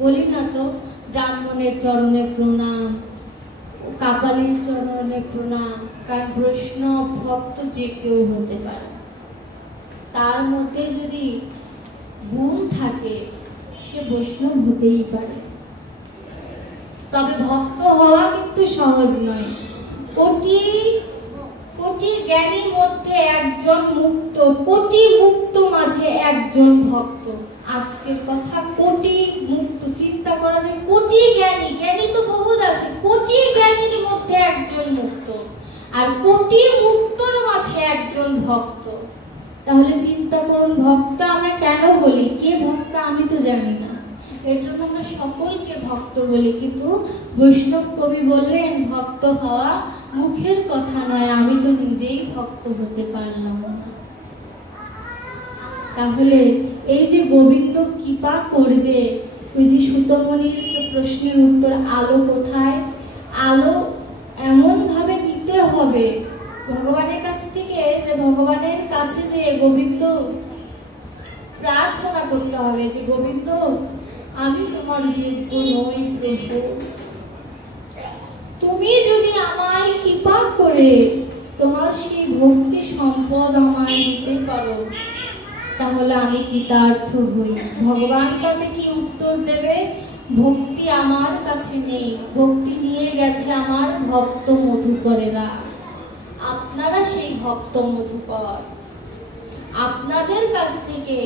বলি না তো ব্রাহ্মণের চরণে প্রণাম, কাপালির চরণে প্রণাম, কারণ বৈষ্ণব ভক্ত যে কেউ হতে পারে, তার মধ্যে যদি গুণ থাকে সে বৈষ্ণব হতেই পারে। তবে ভক্ত হওয়া কিন্তু সহজ নয়। কোটি কোটি জ্ঞানীর মধ্যে একজন মুক্ত, কোটি মুক্ত মাঝে একজন ভক্ত। আজকের কথা কোটি মুক্ত, চিন্তা করা যায় কোটি জ্ঞানী, জ্ঞানী তো বহুত আছে, কোটি জ্ঞানীর মধ্যে একজন মুক্ত, আর কোটি মুক্তর মাঝে একজন ভক্ত। তাহলে চিন্তা করুন, ভক্ত আমরা কেন বলি? কে ভক্ত আমি তো জানি না, এর জন্য আমরা সকলকে ভক্ত বলি। কিন্তু বৈষ্ণব কবি বললেন ভক্ত হওয়া মুখের কথা নয়, আমি তো নিজেই ভক্ত হতে পারলাম না। তাহলে এই যে গোবিন্দ কৃপা করবে, ওই যে সুতমণির প্রশ্নের উত্তর, আলো কোথায়? আলো এমন ভাবে নিতে হবে ভগবানের কাছ থেকে, যে ভগবানের কাছে যে গোবিন্দ প্রার্থনা করতে হবে যে গোবিন্দ আমি তোমার যোগ্য নই প্রভু, তুমি যদি আমায় কৃপা করে তোমার সেই ভক্তি সম্পদ আমায় দিতে পারো, তাহলে আমি কৃতার্থ হই। ভগবান তাতে কি উত্তর দেবে? ভক্তি আমার কাছে নেই, ভক্তি নিয়ে গেছে আমার ভক্ত মধুকরেরা। আপনারা সেই ভক্ত মধুকর, আপনাদের কাছ থেকে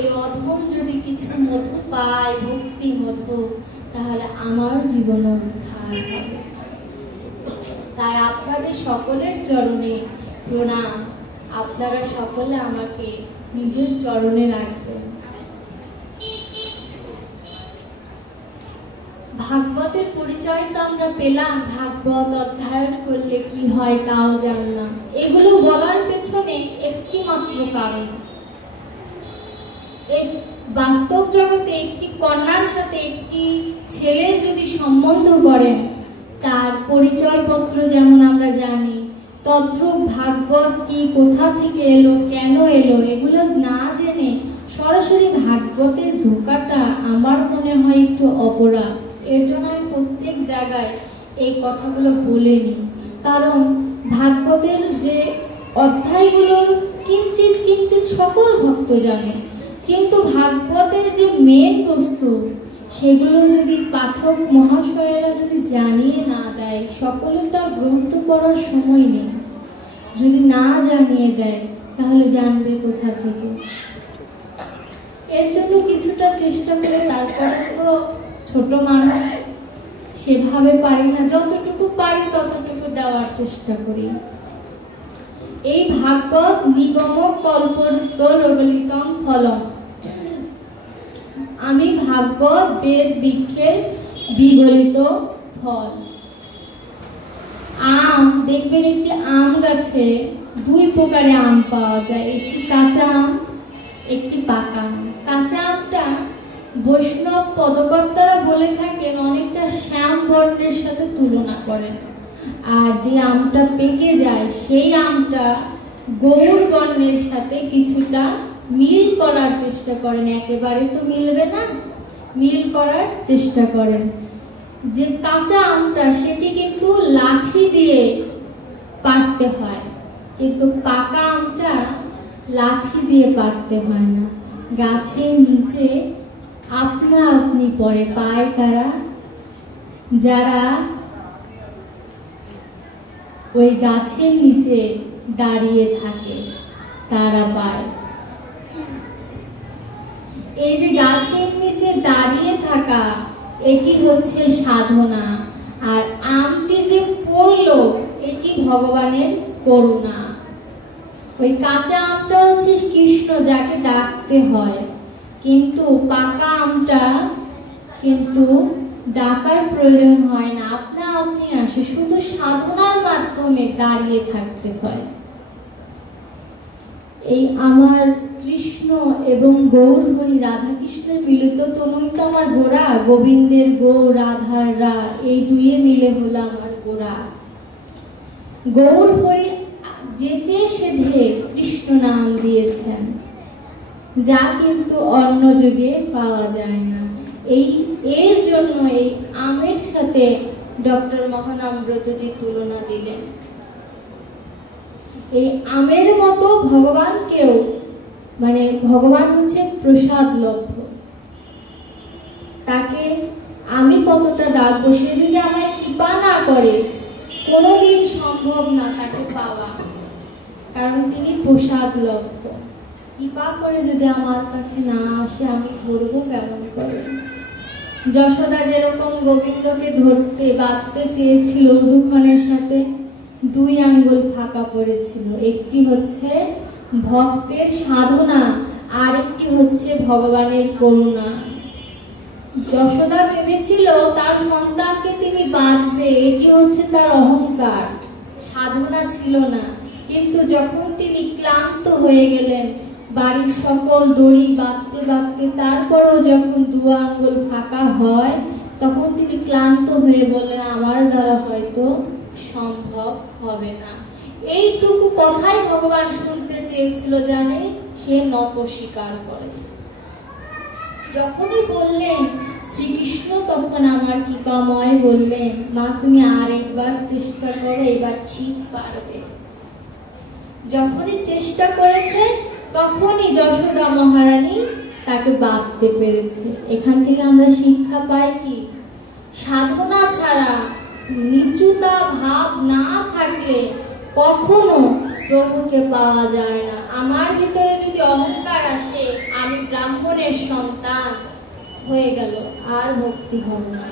এই অধম যদি কিছু মধু পায়, ভক্তি মধু, তাহলে আমার জীবন উদ্ধার হবে। তাই আপনাদের সকলের চরণে প্রণাম, আপনারা সকলে আমাকে নিজের চরণে রাখবেন। ভাগবতের পরিচয় তো আমরা পেলাম, ভাগবত অধ্যয়ন করলে কি হয় তাও জানলাম। এগুলো বলার পেছনে একটি মাত্র কারণ, এই বাস্তব জগতে একটি কন্যার সাথে একটি ছেলের যদি সম্বন্ধ করেন, তার পরিচয়পত্র যেমন আমরা জানি, তদ্রূপ ভাগবত কি, কোথা থেকে এলো, কেন এলো, এগুলো না জেনে সরাসরি ভাগবতের ঢোকাটা আমার মনে হয় একটু অপরাধ। এর জন্য আমি প্রত্যেক জায়গায় এই কথাগুলো বলে নিই, কারণ ভাগবতের যে অধ্যায়গুলোর কিঞ্চিত কিঞ্চিত সকল ভক্ত জানে, কিন্তু ভাগবতের যে মেন বস্তু সেগুলো যদি পাঠক মহাশয়েরা যদি জানিয়ে না দেয়, সকলের তো আর গ্রন্থ পড়ার সময় নেই, যদি না জানিয়ে দেয় তাহলে জানবে কোথা থেকে? এর জন্য কিছুটা চেষ্টা করে, তারপরে তো ছোট মানুষ সেভাবে পারি না, যতটুকু পারি ততটুকু দেওয়ার চেষ্টা করি। এই ভাগবত নিগম কল্পতরুগলিতম ফলম, আমি ভাগবত বেদ বৃক্ষের বিগলিত ফল। আম দেখবেন, একটি আম গাছে দুই প্রকারে আম পাওয়া যায়, একটি কাঁচা আম, একটি পাকা আম। কাঁচা আমটা বৈষ্ণব পদকর্তারা বলে থাকেন অনেকটা শ্যাম বর্ণের সাথে তুলনা করেন, আর যে আমটা পেকে যায় সেই আমটা গৌর বর্ণের সাথে কিছুটা মিল করার চেষ্টা করেন। একেবারে তো মিলবে না, মিল করার চেষ্টা করেন। যে কাঁচা আমটা সেটি কিন্তু লাঠি দিয়ে পাড়তে হয়, কিন্তু পাকা আমটা লাঠি দিয়ে পাড়তে হয় না, গাছের নিচে আপনা আপনি পড়ে। পায় কারা? যারা ওই গাছের নিচে দাঁড়িয়ে থাকে তারা পায়। এই যে গাছের নিচে দাঁড়িয়ে থাকা, এটি হচ্ছে সাধনা, আর আমটি যে পড়লো এটি ভগবানের করুণা। ওই কাঁচা আমটা হচ্ছে কৃষ্ণ, যাকে ডাকতে হয়, কিন্তু পাকা আমটা কিন্তু ডাকার প্রয়োজন হয় না, আপনা আপনি আসে, শুধু সাধনার মাধ্যমে দাঁড়িয়ে থাকতে হয়। এই আমার কৃষ্ণ এবং গৌর হরি, রাধা কৃষ্ণের মিলিত তনুই তো আমার গোরা, গোবিন্দের গো রাধার রা, এই দুয়ে মিলে হলো আমার গোরা। গৌর হরি যে যে সেধে কৃষ্ণ নাম দিয়েছেন, যা কিন্তু অন্য যুগে পাওয়া যায় না। এর জন্য এই আমের সাথে ডক্টর মহানামব্রতজি তুলনা দিলেন। এই আমের মতো ভগবানকেও, মানে ভগবান হচ্ছেন প্রসাদ লভ্য, তাকে আমি কতটা ডাকবো, সে যদি আমায় কৃপা না করে কোনোদিন সম্ভব না তাকে পাওয়া, কারণ তিনি প্রসাদ লভ্য। কৃপা করে যদি আমার কাছে না আসে আমি ধরবো কেমন করে? যশোদা যেরকম গোবিন্দকে ধরতে বাঁধতে চেয়েছিল দুখানের সাথে, দুই আঙ্গুল ফাঁকা পড়েছিল, একটি হচ্ছে ভক্তের সাধনা, আর একটি হচ্ছে ভগবানের করুণা। যশোদা ভেবেছিল তার সন্তানকে তিনি বাঁধবে, এটি হচ্ছে তার অহংকার, সাধনা ছিল না। কিন্তু যখন তিনি ক্লান্ত হয়ে গেলেন, বাড়ির সকল দড়ি বাঁধতে বাঁধতে তারপরও যখন দু আঙ্গুল ফাঁকা হয়, তখন তিনি ক্লান্ত হয়ে বললেন, আমার দ্বারা হয়তো সম্ভব হবে না। এইটুকু কথাই ভগবান শুনতে চেয়েছিল, জানে, সে নত স্বীকার করে। যখনই বললেন শ্রীকৃষ্ণ, তখন আমার কৃপাময় বললেন, মা তুমি আর একবার চেষ্টা করো, এবার ঠিক পারবে। যখনই চেষ্টা করেছে তখনই যশোদা মহারানী তাকে বাঁধতে পেরেছে। এখান থেকে আমরা শিক্ষা পাই কি, সাধনা ছাড়া, নিচুতা ভাব না থাকলে কখনো প্রভুকে পাওয়া যায় না। আমার ভিতরে যদি অহংকার আসে, আমি ব্রাহ্মণের সন্তান, হয়ে গেল, আর ভক্তি হবে না।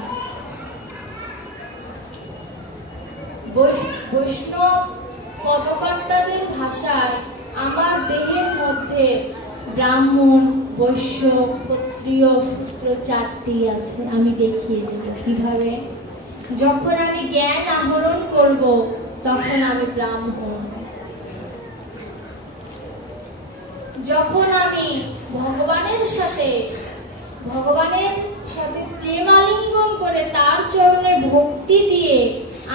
বৈষ্ণব পদকর্তাদের ভাষায় আমার দেহের মধ্যে ব্রাহ্মণ, বৈশ্য, ক্ষত্রিয়, শূদ্র চারটি আছে। আমি দেখিয়ে দেব কিভাবে। যখন আমি জ্ঞান আহরণ করব তখন আমি ব্রাহ্মণ। যখন আমি ভগবানের সাথে প্রেম আলিঙ্গন করে তার চরণে ভক্তি দিয়ে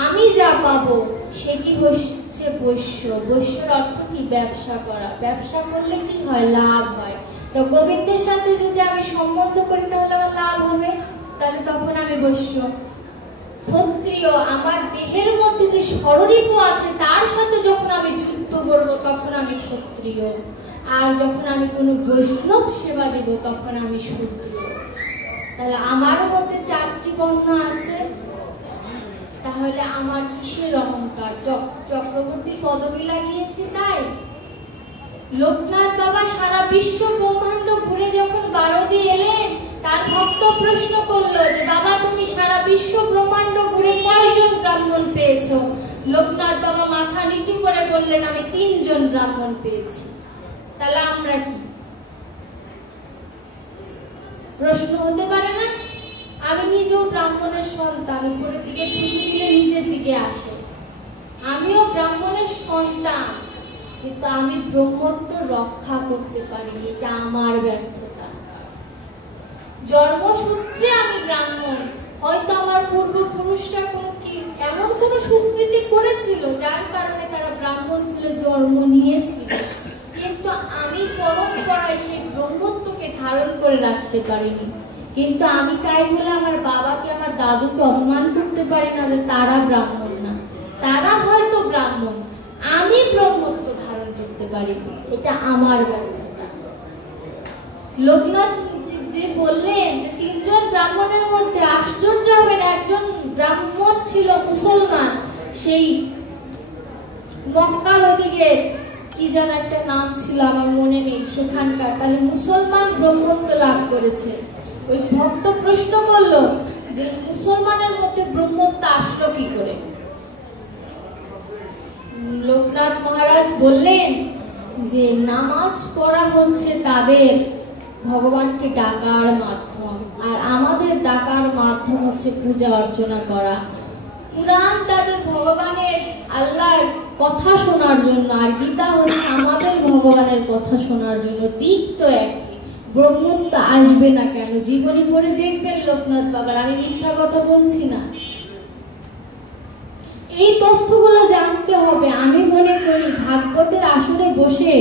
আমি যা পাবো সেটি হচ্ছে বৈশ্য। বৈশ্যর অর্থ কি? ব্যবসা করা। ব্যবসা করলে কি হয়? লাভ হয়। তো গোবিন্দের সাথে যদি আমি সম্বন্ধ করি তাহলে আমার লাভ হবে, তাহলে তখন আমি বৈশ্য। ক্ষত্রিয়, আমার দেহের মধ্যে যে ষড়রিপু আছে তার সাথে যখন আমি যুদ্ধ করবো তখন আমি ক্ষত্রিয়। আর যখন আমি কোনো বৈষ্ণব সেবা দিব তখন আমি শূদ্র। তাহলে আমার মধ্যে চারটি বর্ণ আছে, তাহলে আমার কিসের অহংকার? চক্রবর্তী পদবী লাগিয়েছি তাই? লোকনাথ বাবা সারা বিশ্ব ব্রহ্মাণ্ড ঘুরে যখন বারদি এলেন, তার ভক্ত প্রশ্ন করলো যে বাবা তুমি সারা বিশ্ব ব্রহ্মাণ্ড ঘুরে কয়জন ব্রাহ্মণ পেয়েছো? লোকনাথ বাবা মাথা নিচু করে বললেন আমি 3 জন ব্রাহ্মণ পেয়েছি। তাহলে আমরা কি? প্রশ্ন হতে পারে না? আমি নিজেও ব্রাহ্মণের সন্তান, উপরের দিকে থুতু দিলে নিচের দিকে আসে। আমিও ব্রাহ্মণের সন্তান, কিন্তু আমি ব্রহ্মত্ব রক্ষা করতে পারিনি, এটা আমার ব্যর্থতা। জন্মসূত্রে আমি ব্রাহ্মণ, হয়তো আমার পূর্বপুরুষরা এমন কোনো সুকৃতি করেছিল যার কারণে তারা ব্রাহ্মণ কুলে জন্ম নিয়েছিল, কিন্তু আমি পরম্পরায় সেই ব্রহ্মত্বকে ধারণ করে রাখতে পারিনি। কিন্তু আমি তাই বলে আমার বাবাকে, আমার দাদুকে অপমান করতে পারি না যে তারা ব্রাহ্মণ না। তারা হয়তো ব্রাহ্মণ, আমি ব্রহ্মত্ব ধারণ করতে পারিনি, এটা আমার ব্যর্থতা। লোকনাথ যে বললেন যে 3 জন ব্রাহ্মণের মধ্যে আশ্চর্য হবেন, একজন ব্রাহ্মণ ছিল মুসলমান, সেই মক্কার ওদিকে কি যেন একটা নাম ছিল আমার মনে নেই সেখানকার, তাহলে মুসলমান ব্রহ্মত্ব লাভ করেছে। ওই ভক্ত প্রশ্ন করলো যে মুসলমানের মধ্যে ব্রহ্মত্ব আসলো কি করে? লোকনাথ মহারাজ বললেন যে নামাজ পড়া হচ্ছে তাদের ভগবানকে ডাকার মাধ্যম, আর আমাদের ডাকার মাধ্যম হচ্ছে পূজা অর্চনা করা। কুরআন তাদের ভগবানের, আল্লাহর কথা শোনার জন্য, আর গীতা হচ্ছে আমাদের ভগবানের কথা শোনার জন্য। দিক তো একই, ব্রহ্মত্ব আসবে না কেন? জীবনী পড়ে দেখবেন লোকনাথ বাবার, আমি মিথ্যা কথা বলছি না। এই তথ্যগুলো জানতে হবে। আমি মনে করি ভাগবতের আসরে বসে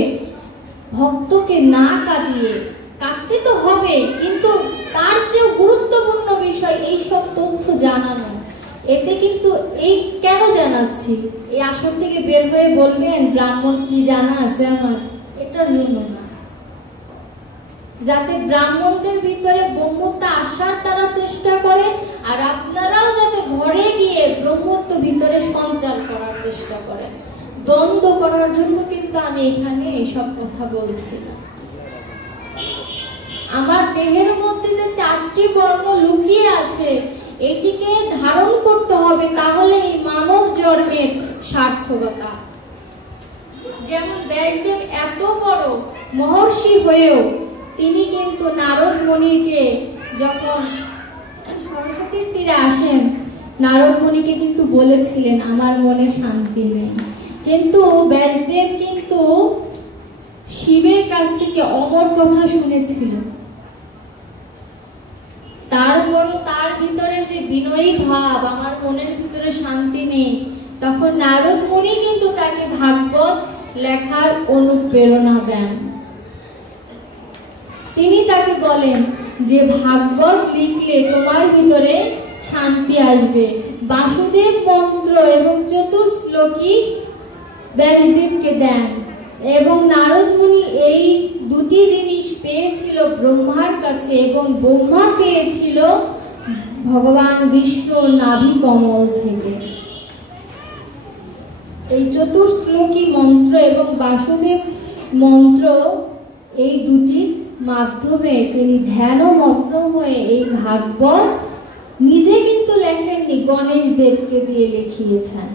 ভক্তকে না কাঁদিয়ে, কাঁদতে তো হবে কিন্তু তার চেয়ে গুরুত্বপূর্ণ বিষয় এই সব তথ্য জানানো। এতে কিন্তু এই কেন জানাচ্ছি, এই আসর থেকে বের হয়ে বলবেন ব্রাহ্মণ কি জানা আছে আমার, এটার জন্য না। যাতে ব্রাহ্মণদের ভিতরে ব্রহ্মত্ব আসার তারা চেষ্টা করে, আর আপনারাও যাতে ঘরে গিয়ে ব্রহ্মত্ব ভিতরে সঞ্চার করার চেষ্টা করেন। দ্বন্দ্ব করার জন্য কিন্তু আমি এখানে এইসব কথা বলছি না। আমার দেহের মধ্যে যে 4টি বর্ণ লুকিয়ে আছে, এটিকে ধারণ করতে হবে, তাহলে এই মানব জন্মের সার্থকতা। যেমন ব্যাসদেব এত বড় মহর্ষি হয়েও তিনি কিন্তু নারদ মুনিকে যখন সরস্বতীর তীরে আসেন, নারদ মুনিকে কিন্তু বলেছিলেন আমার মনে শান্তি নেই। কিন্তু ব্যাসদেব কিন্তু শিবের কাছ থেকে অমর কথা শুনেছিল। তারপরও তার ভিতরে যে বিনয়ী ভাব, আমার মনের ভিতরে শান্তি নেই, তখন নারদ মুনি কিন্তু তাকে ভাগবত লেখার অনুপ্রেরণা দেন। তিনি তাকে বলেন যে ভাগবত লিখলে তোমার ভিতরে শান্তি আসবে। বাসুদেব মন্ত্র এবং চতুর্শ্লোকী ব্যাসদেবকে দেন, এবং নারদ মুনি এই দুটি জিনিস পেয়েছিল ব্রহ্মার কাছে, এবং ব্রহ্মা পেয়েছিল ভগবান বিষ্ণুর নাভি কমল থেকে। এই চতুর্শ্লোকী মন্ত্র এবং বাসুদেব মন্ত্র, এই দুটির মাধ্যমে তিনি ধ্যানমগ্ন হয়ে এই ভাগবত নিজে কিন্তু লেখেননি, গণেশ দেবকে দিয়ে লিখিয়েছেন।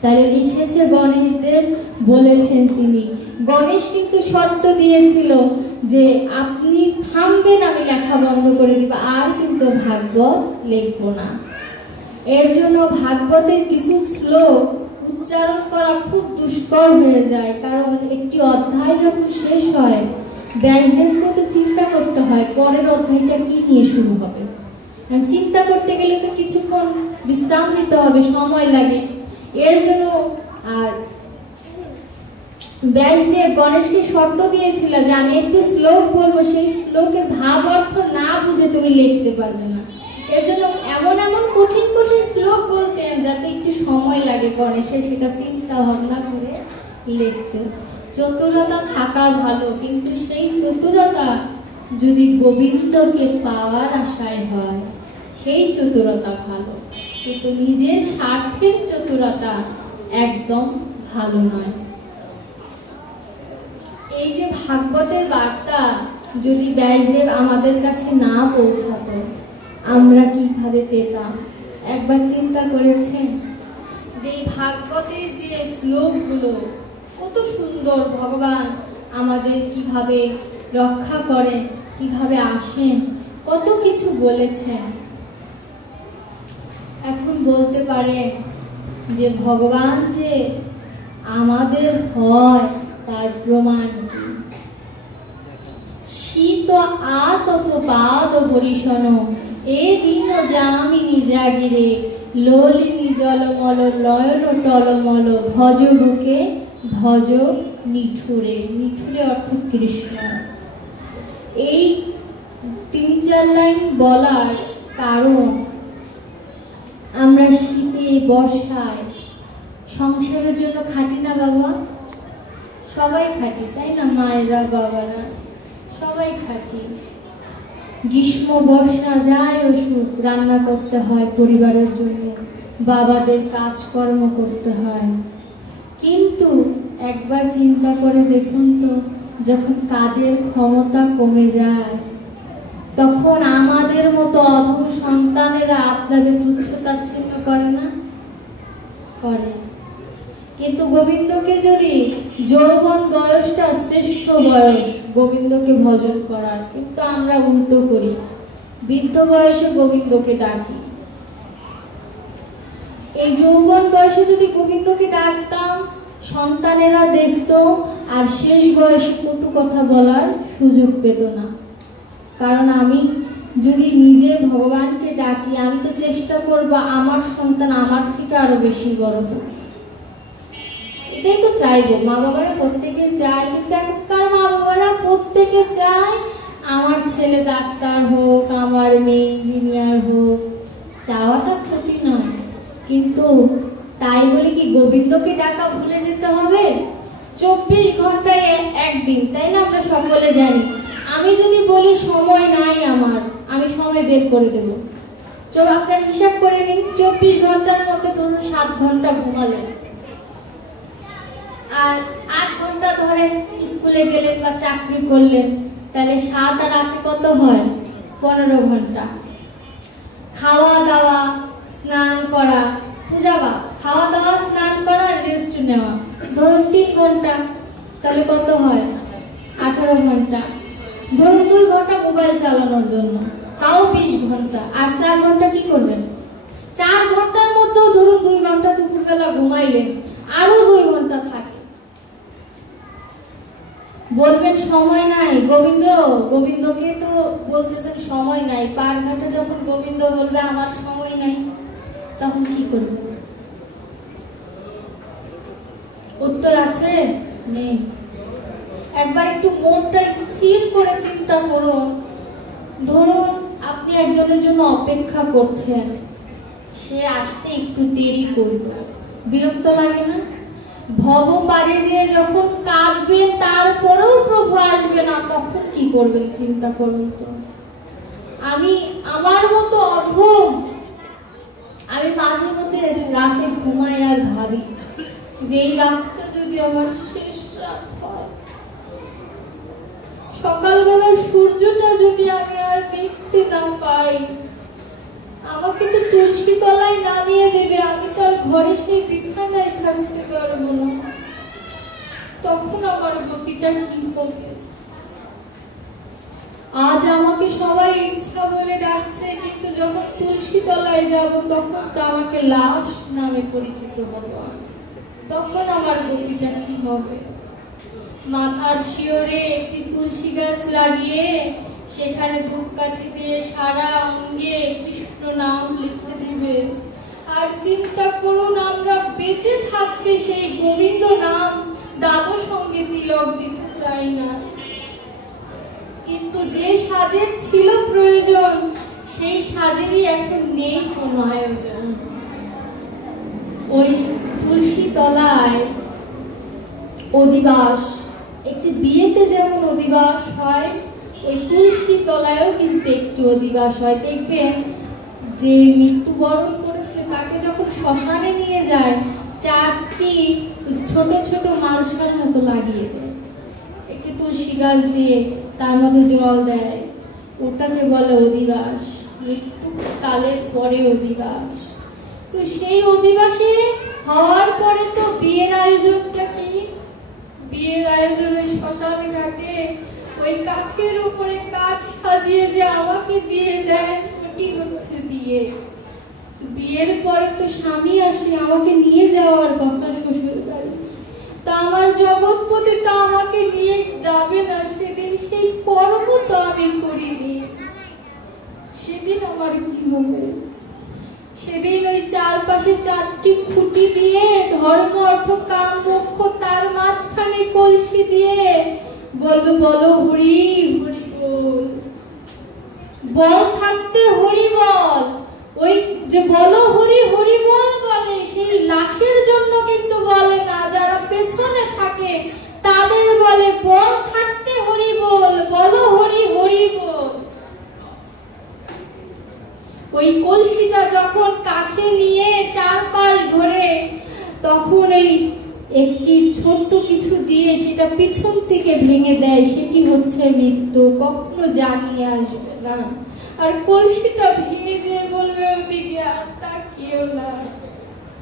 তাহলে লিখেছে গণেশ দেব, বলেছেন তিনি। গণেশ কিন্তু শর্ত দিয়েছিল যে আপনি থামবেন, আমি লেখা বন্ধ করে দিব, আর কিন্তু ভাগবত লিখব না। এর জন্য ভাগবতের কিছু শ্লোক উচ্চারণ করা খুব দুষ্কর হয়ে যায়, কারণ একটি অধ্যায় যখন শেষ হয় ব্যাসদেবকে তো চিন্তা করতে হয় পরের অধ্যায়টা কি নিয়ে শুরু হবে। চিন্তা করতে গেলে তো কিছুক্ষণ বিশ্রাম নিতে হবে, সময় লাগে। এর জন্য আর ব্যাসদেব গণেশকে শর্ত দিয়েছিল যে আমি একটি শ্লোক বলবো, সেই শ্লোকের ভাব অর্থ না বুঝে তুমি লিখতে পারবে না। এর জন্য এমন এমন কঠিন কঠিন শ্লোক বলতেন যাতে একটু সময় লাগে গণেশের সেটা চিন্তা ভাবনা করে লিখতে। চতুরতা থাকা ভালো, কিন্তু সেই চতুরতা যদি গোবিন্দকে পাওয়ার আশায় হয় সেই চতুরতা ভালো, কিন্তু নিজের স্বার্থের চতুরতা একদম ভালো নয়। এই যে ভাগবতের বার্তা যদি ব্যাসদেব আমাদের কাছে না পৌঁছাতো, আমরা কিভাবে পেতাম? একবার চিন্তা করেছেন যে ভাগবতের যে শ্লোকগুলো কত সুন্দর, ভগবান আমাদের কিভাবে রক্ষা করেন, কিভাবে আসেন, কত কিছু বলেছেন। এখন বলতে পারেন যে ভগবান যে আমাদের হয় তার প্রমাণ কি? শীত আতপ পাদ পরিশন এ দিন যামিনী জাগিরে লোলিনী জলমল নয়ন টলমল ভজ বুকে ভজ নিঠুরে। নিঠুরে অর্থ কৃষ্ণ। এই 3-4 লাইন বলার কারণ, আমরা শীতে বর্ষায় সংসারের জন্য খাটি না বাবা? সবাই খাটি, তাই না? মায়েরা বাবারা সবাই খাটি। গ্রীষ্ম বর্ষা যায় অসুখ, রান্না করতে হয় পরিবারের জন্য, বাবাদের কাজকর্ম করতে হয়। কিন্তু একবার চিন্তা করে দেখুন তো, যখন কাজের ক্ষমতা কমে যায় তখন আমাদের মতো অধম সন্তানেরা আপনাদের তুচ্ছ-তাচ্ছিল্য করে না? করে। কিন্তু গোবিন্দকে যদি যৌবন বয়সটা শ্রেষ্ঠ বয়স গোবিন্দকে ভজন করার, কিন্তু আমরা উল্টো করি, বৃদ্ধ বয়সে গোবিন্দকে ডাকি। এই যৌবন বয়সে যদি গোবিন্দকে ডাকতাম সন্তানেরা দেখতো, আর শেষ বয়সে কটু কথা বলার সুযোগ পেত না। কারণ আমি যদি নিজে ভগবানকে ডাকি, আমি তো চেষ্টা করবো আমার সন্তান আমার থেকে আরো বেশি বড় হোক। এটাই তো চাইবো, মা বাবারা প্রত্যেকে চায়। কিন্তু এখনকার মা বাবারা প্রত্যেকে চায় আমার ছেলে ডাক্তার হোক, আমার মেয়ে ইঞ্জিনিয়ার হোক, চাওয়াটা ক্ষতি নয়, কিন্তু তাই বলে কি গোবিন্দকে ডাকা ভুলে যেতে হবে? 24 ঘন্টায় একদিন, তাই না? আমরা সকলে জানি। আমি যদি বলি সময় নাই আমার, আমি সময় বের করে দেব। আপনার হিসাব করে নিন, 24 ঘন্টার মধ্যে ধরুন 7 ঘন্টা ঘুমালেন, আর 8 ঘন্টা ধরেন স্কুলে গেলেন বা চাকরি করলেন, তাহলে 7 আর 8 কত হয়? 15 ঘন্টা। খাওয়া দাওয়া, স্নান করা, পূজাবাদ, খাওয়া দাওয়া, স্নান করা, রেস্ট নেওয়া, ধরুন 3 ঘন্টা, তাহলে কত হয়? 18 ঘন্টা। ধরুন 2 ঘন্টা মোবাইল চালানোর জন্য, তাও 20 ঘন্টা। আর 4 ঘন্টা কি করবেন? 4 ঘন্টার মধ্যেও ধরুন 2 ঘন্টা দুপুরবেলা ঘুমাইলেন, আরো 2 ঘন্টা থাকে। বলবেন সময় নাই, গোবিন্দকে তো বলতেছেন সময় নাই। পারঘাটে যখন গোবিন্দ বলবে আমার সময় নাই, তখন কি করবে? উত্তর আছে? নেই। একবার একটু মনটা স্থির করে চিন্তা করুন। ধরুন আপনি একজনের জন্য অপেক্ষা করছেন, সে আসতে একটু দেরি করবে, বিরক্ত লাগে না? ভব পারে যে যখন কাঁদবেন তারপরেও প্রভু আসবে না, তখন কি করবেন চিন্তা করুন তো। আমার মতো অধম, আমি মাঝে মধ্যে রাতে ঘুমাই আর ভাবি যে এই রাতটা যদি আমার শেষ রাত হয়, সকালবেলা সূর্যটা যদি আমি আর দেখতে না পাই, আমাকে তো তুলসী তলায় নামিয়ে দেবে, আমি তো আর ঘরে সেই বিছানায় থাকতে পারবো না, তখন আমার গতিটা কি হবে? আজ আমাকে সবাই ইচ্ছা বলে ডাকছে, কিন্তু যখন তুলসী তলায় যাব তখন তো আমাকে লাশ নামে পরিচিত হব, তখন আমার গতিটা কি হবে? মাথার শিওরে একটি তুলসী গাছ লাগিয়ে সেখানে ধূপকাঠি দিয়ে সারা অঙ্গে একটি শুকনো নাম লিখে দেবে। আর চিন্তা করুন, আমরা বেঁচে থাকতে সেই গোবিন্দ নাম দ্বাদশ সঙ্গে তিলক দিতে চাই না, কিন্তু যে সাজের ছিল প্রয়োজন সেই সাজেরই এখন নেই কোনো আয়োজন। ওই তুলসী তলায় অধিবাস, একটি বিয়েতে যেমন অধিবাস হয়, ওই তুলসী তলায়ও কিন্তু একটু অধিবাস হয়। দেখবেন যে মৃত্যুবরণ করেছে তাকে যখন শ্মশানে নিয়ে যায়, 4টি ছোট ছোট মালসার মতো লাগিয়ে দেয়, একটি তুলসী গাছ দিয়ে তার মধ্যে জল দেয়, ওটাকে বলে অধিবাস। মৃত্যু কালের পরে অধিবাস। তো সেই অধিবাসে হওয়ার পরে তো বিয়ের আয়োজনটা কি? বিয়ের আয়োজন ওই শ্মশান ঘাটে ওই কাঠের উপরে কাঠ সাজিয়ে যে আমাকে দিয়ে দেয়, ওটি হচ্ছে বিয়ে। তো বিয়ের পরে তো স্বামী আসে আমাকে নিয়ে যাওয়ার কথা শ্বশুর বাড়ি, তা আমার জগৎপতি তো আমাকে নিয়ে যাবে না সেদিন, সেই কর্ম তো আমি করিনি, সেদিন আমার কি হবে? সেদিন ওই চারপাশে 4টি খুঁটি দিয়ে ধর্ম অর্থ কাম মোক্ষ, তার মাঝখানে কলসি দিয়ে বলবে বলো হরি হরি বল, বল থাকতে হরি বল। ওই যে বলো হরি হরি বল বলে, সেই লাশের জন্য কিন্তু বলে না, যারা পেছনে থাকে তাদের বলে বল থাকতে হরি বল, বলো হরি হরি বল। ওই কলসিটা যখন কাঁখে নিয়ে চারপাশ ঘুরে, তখন এই একটি ছোট্ট কিছু দিয়ে সেটা পিছন থেকে ভেঙে দেয়, সেটি হচ্ছে মৃত্যু, কখনো জানিয়ে আসবে না। আর কলসিটা ভেঙে যে বলবে ওদিকে আর তাকিও না,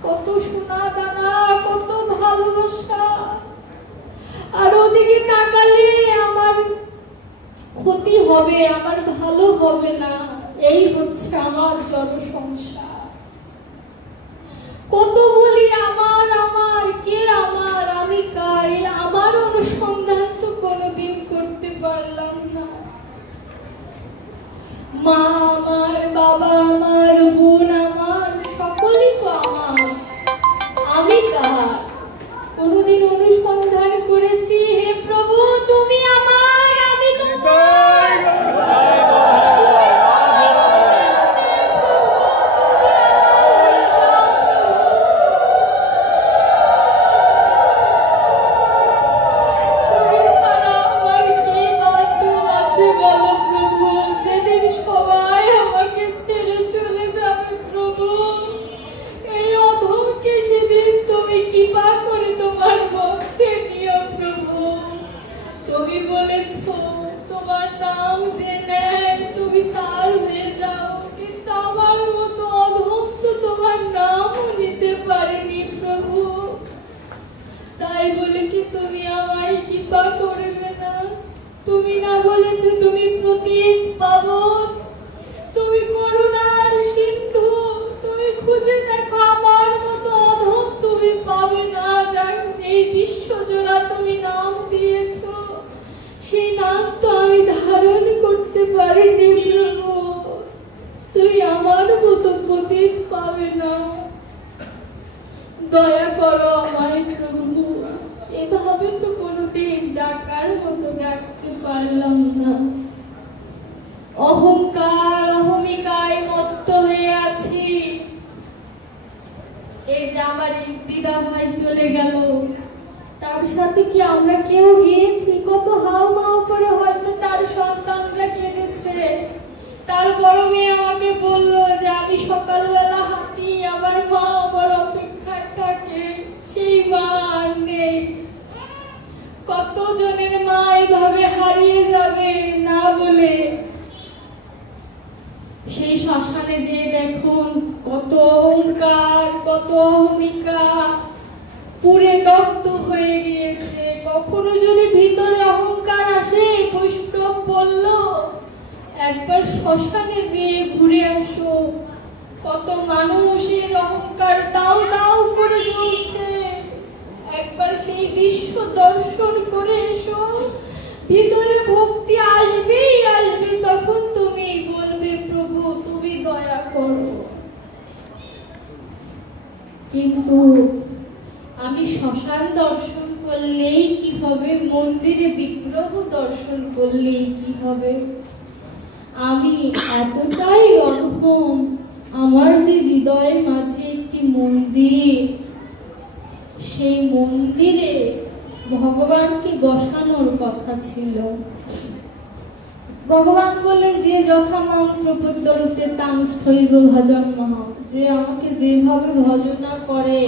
কত সোনা দানা, কত ভালোবাসা, আর ওদিকে তাকালে আমার ক্ষতি হবে, আমার ভালো হবে না, এই হচ্ছে আমার জনসংসার। কত বলি আমার আমার, কে আমার, আমি কার, আমার অনুসন্ধান তো কোনোদিন করতে পারলাম না। মা আমার, বাবা আমার, বোন আমার, সকলেই তো আমার, আমি কার কোনোদিন অনুসন্ধান করেছি? হে প্রভু, তুমি আমার, আমি তোমার। তুমি না বলেছো তুমি পতিত পাবন, তুমি করুণার সিন্ধু, তুমি খুঁজে দেখো আমার মতো অধম তুমি পাবে না। যাই এই বিশ্বজোড়া তুমি নাম দিয়েছো, সেই নাম তো আমি ধারণ করতে পারিনি প্রভু, তুই আমার মতো পতিত পাবে না। দয়া করো আমায় প্রভু, এভাবে তো কোনোদিন ডাকার মতো ডাকতে পারলাম না। অহংকার অহমিকায় মত্ত হয়ে আছি। এই যে আমার এক দিদা ভাই চলে গেল, তার সাথে কি আমরা কেউ গিয়েছি? কত হাও মাও করে হয়তো তার সন্তানরা কেঁদেছে। তার বড় মেয়ে আমাকে বলল যে আমি সকালবেলা হাঁটি, আমার মা আমার অপেক্ষায় থাকে, সেই মা আর নেই। কতজনের মা এভাবে হারিয়ে যাবে না বলে। সেই শ্মশানে যে দেখুন কত অহংকার, কত অহমিকা পুড়ে দগ্ধ হয়ে গিয়েছে। কখনো যদি ভিতরে অহংকার আসে, বৈষ্ণব বলল একবার শ্মশানে যেয়ে ঘুরে আসো, কত মানুষের অহংকার দাউ দাউ করে জ্বলছে। একবার সেই দৃশ্য দর্শন করে এসো, ভিতরে ভক্তি আসবেই আসবে, তখন তুমি বলবে প্রভু তুমি দয়া করো। কিন্তু আমি শ্মশান দর্শন করলেই কি হবে, মন্দিরে বিগ্রহ দর্শন করলেই কি হবে? আমি এতটাই অধম, আমার যে হৃদয়ের মাঝে একটি মন্দির, সেই মন্দিরে ভগবানকে বসানোর কথা ছিল। ভগবান বললেন যে যথা মাং প্রপদ্যন্তে তাং স্থৈব ভজন্মহং, যে আমাকে যেভাবে ভজনা করে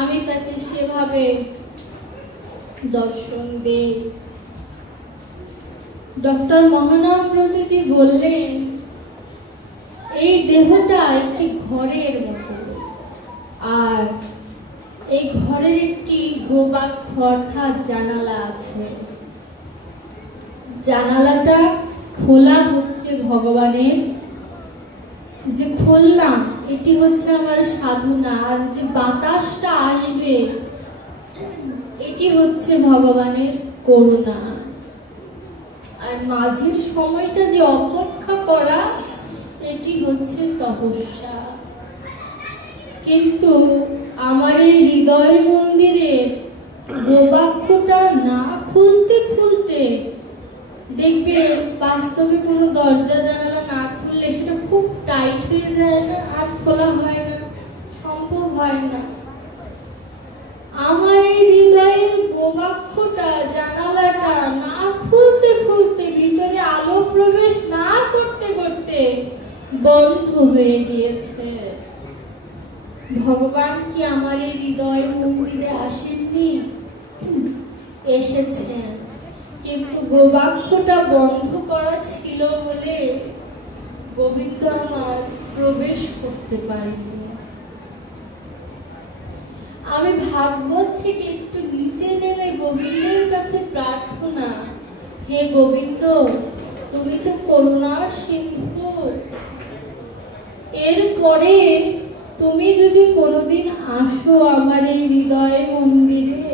আমি তাকে সেভাবে দর্শন দেই। ডক্টর মহানামব্রতজি বললেন এই দেহটা একটি ঘরের মতো, আর এই ঘরের একটি গোবাক্ষ অর্থাৎ জানালা আছে। জানালাটা খোলা হচ্ছে ভগবানের, যে খুললাম এটি হচ্ছে আমার সাধনা, আর যে বাতাসটা আসবে এটি হচ্ছে ভগবানের করুণা। আর মাঝের সময়টা যে অপেক্ষা করা এটি হচ্ছে তপস্যা। কিন্তু আমার এই হৃদয় মন্দিরে গোবাক্যটা না খুলতে খুলতে দেখবে বাস্তবে কোনো দরজা জানালা না খুললে সেটা খুব টাইট হয়ে যায় না, আর খোলা হয় না, সম্ভব হয় না। আমার এই হৃদয়ের গোবাক্যটা জানালাটা না খুলতে খুলতে, ভিতরে আলো প্রবেশ না করতে করতে বন্ধ হয়ে গিয়েছে। ভগবান কি আমার এই হৃদয় মন্দিরে আসেননি? এসেছেন, কিন্তু গোবাক্যটা বন্ধ করা ছিল বলে গোবিন্দ আমার প্রবেশ করতে পারেনি। আমি ভাগবত থেকে একটু নিচে নেমে গোবিন্দের কাছে প্রার্থনা, হে গোবিন্দ তুমি তো করুণার সিন্ধু, এরপরে তুমি যদি কোনোদিন আসো আমার এই হৃদয় মন্দিরে,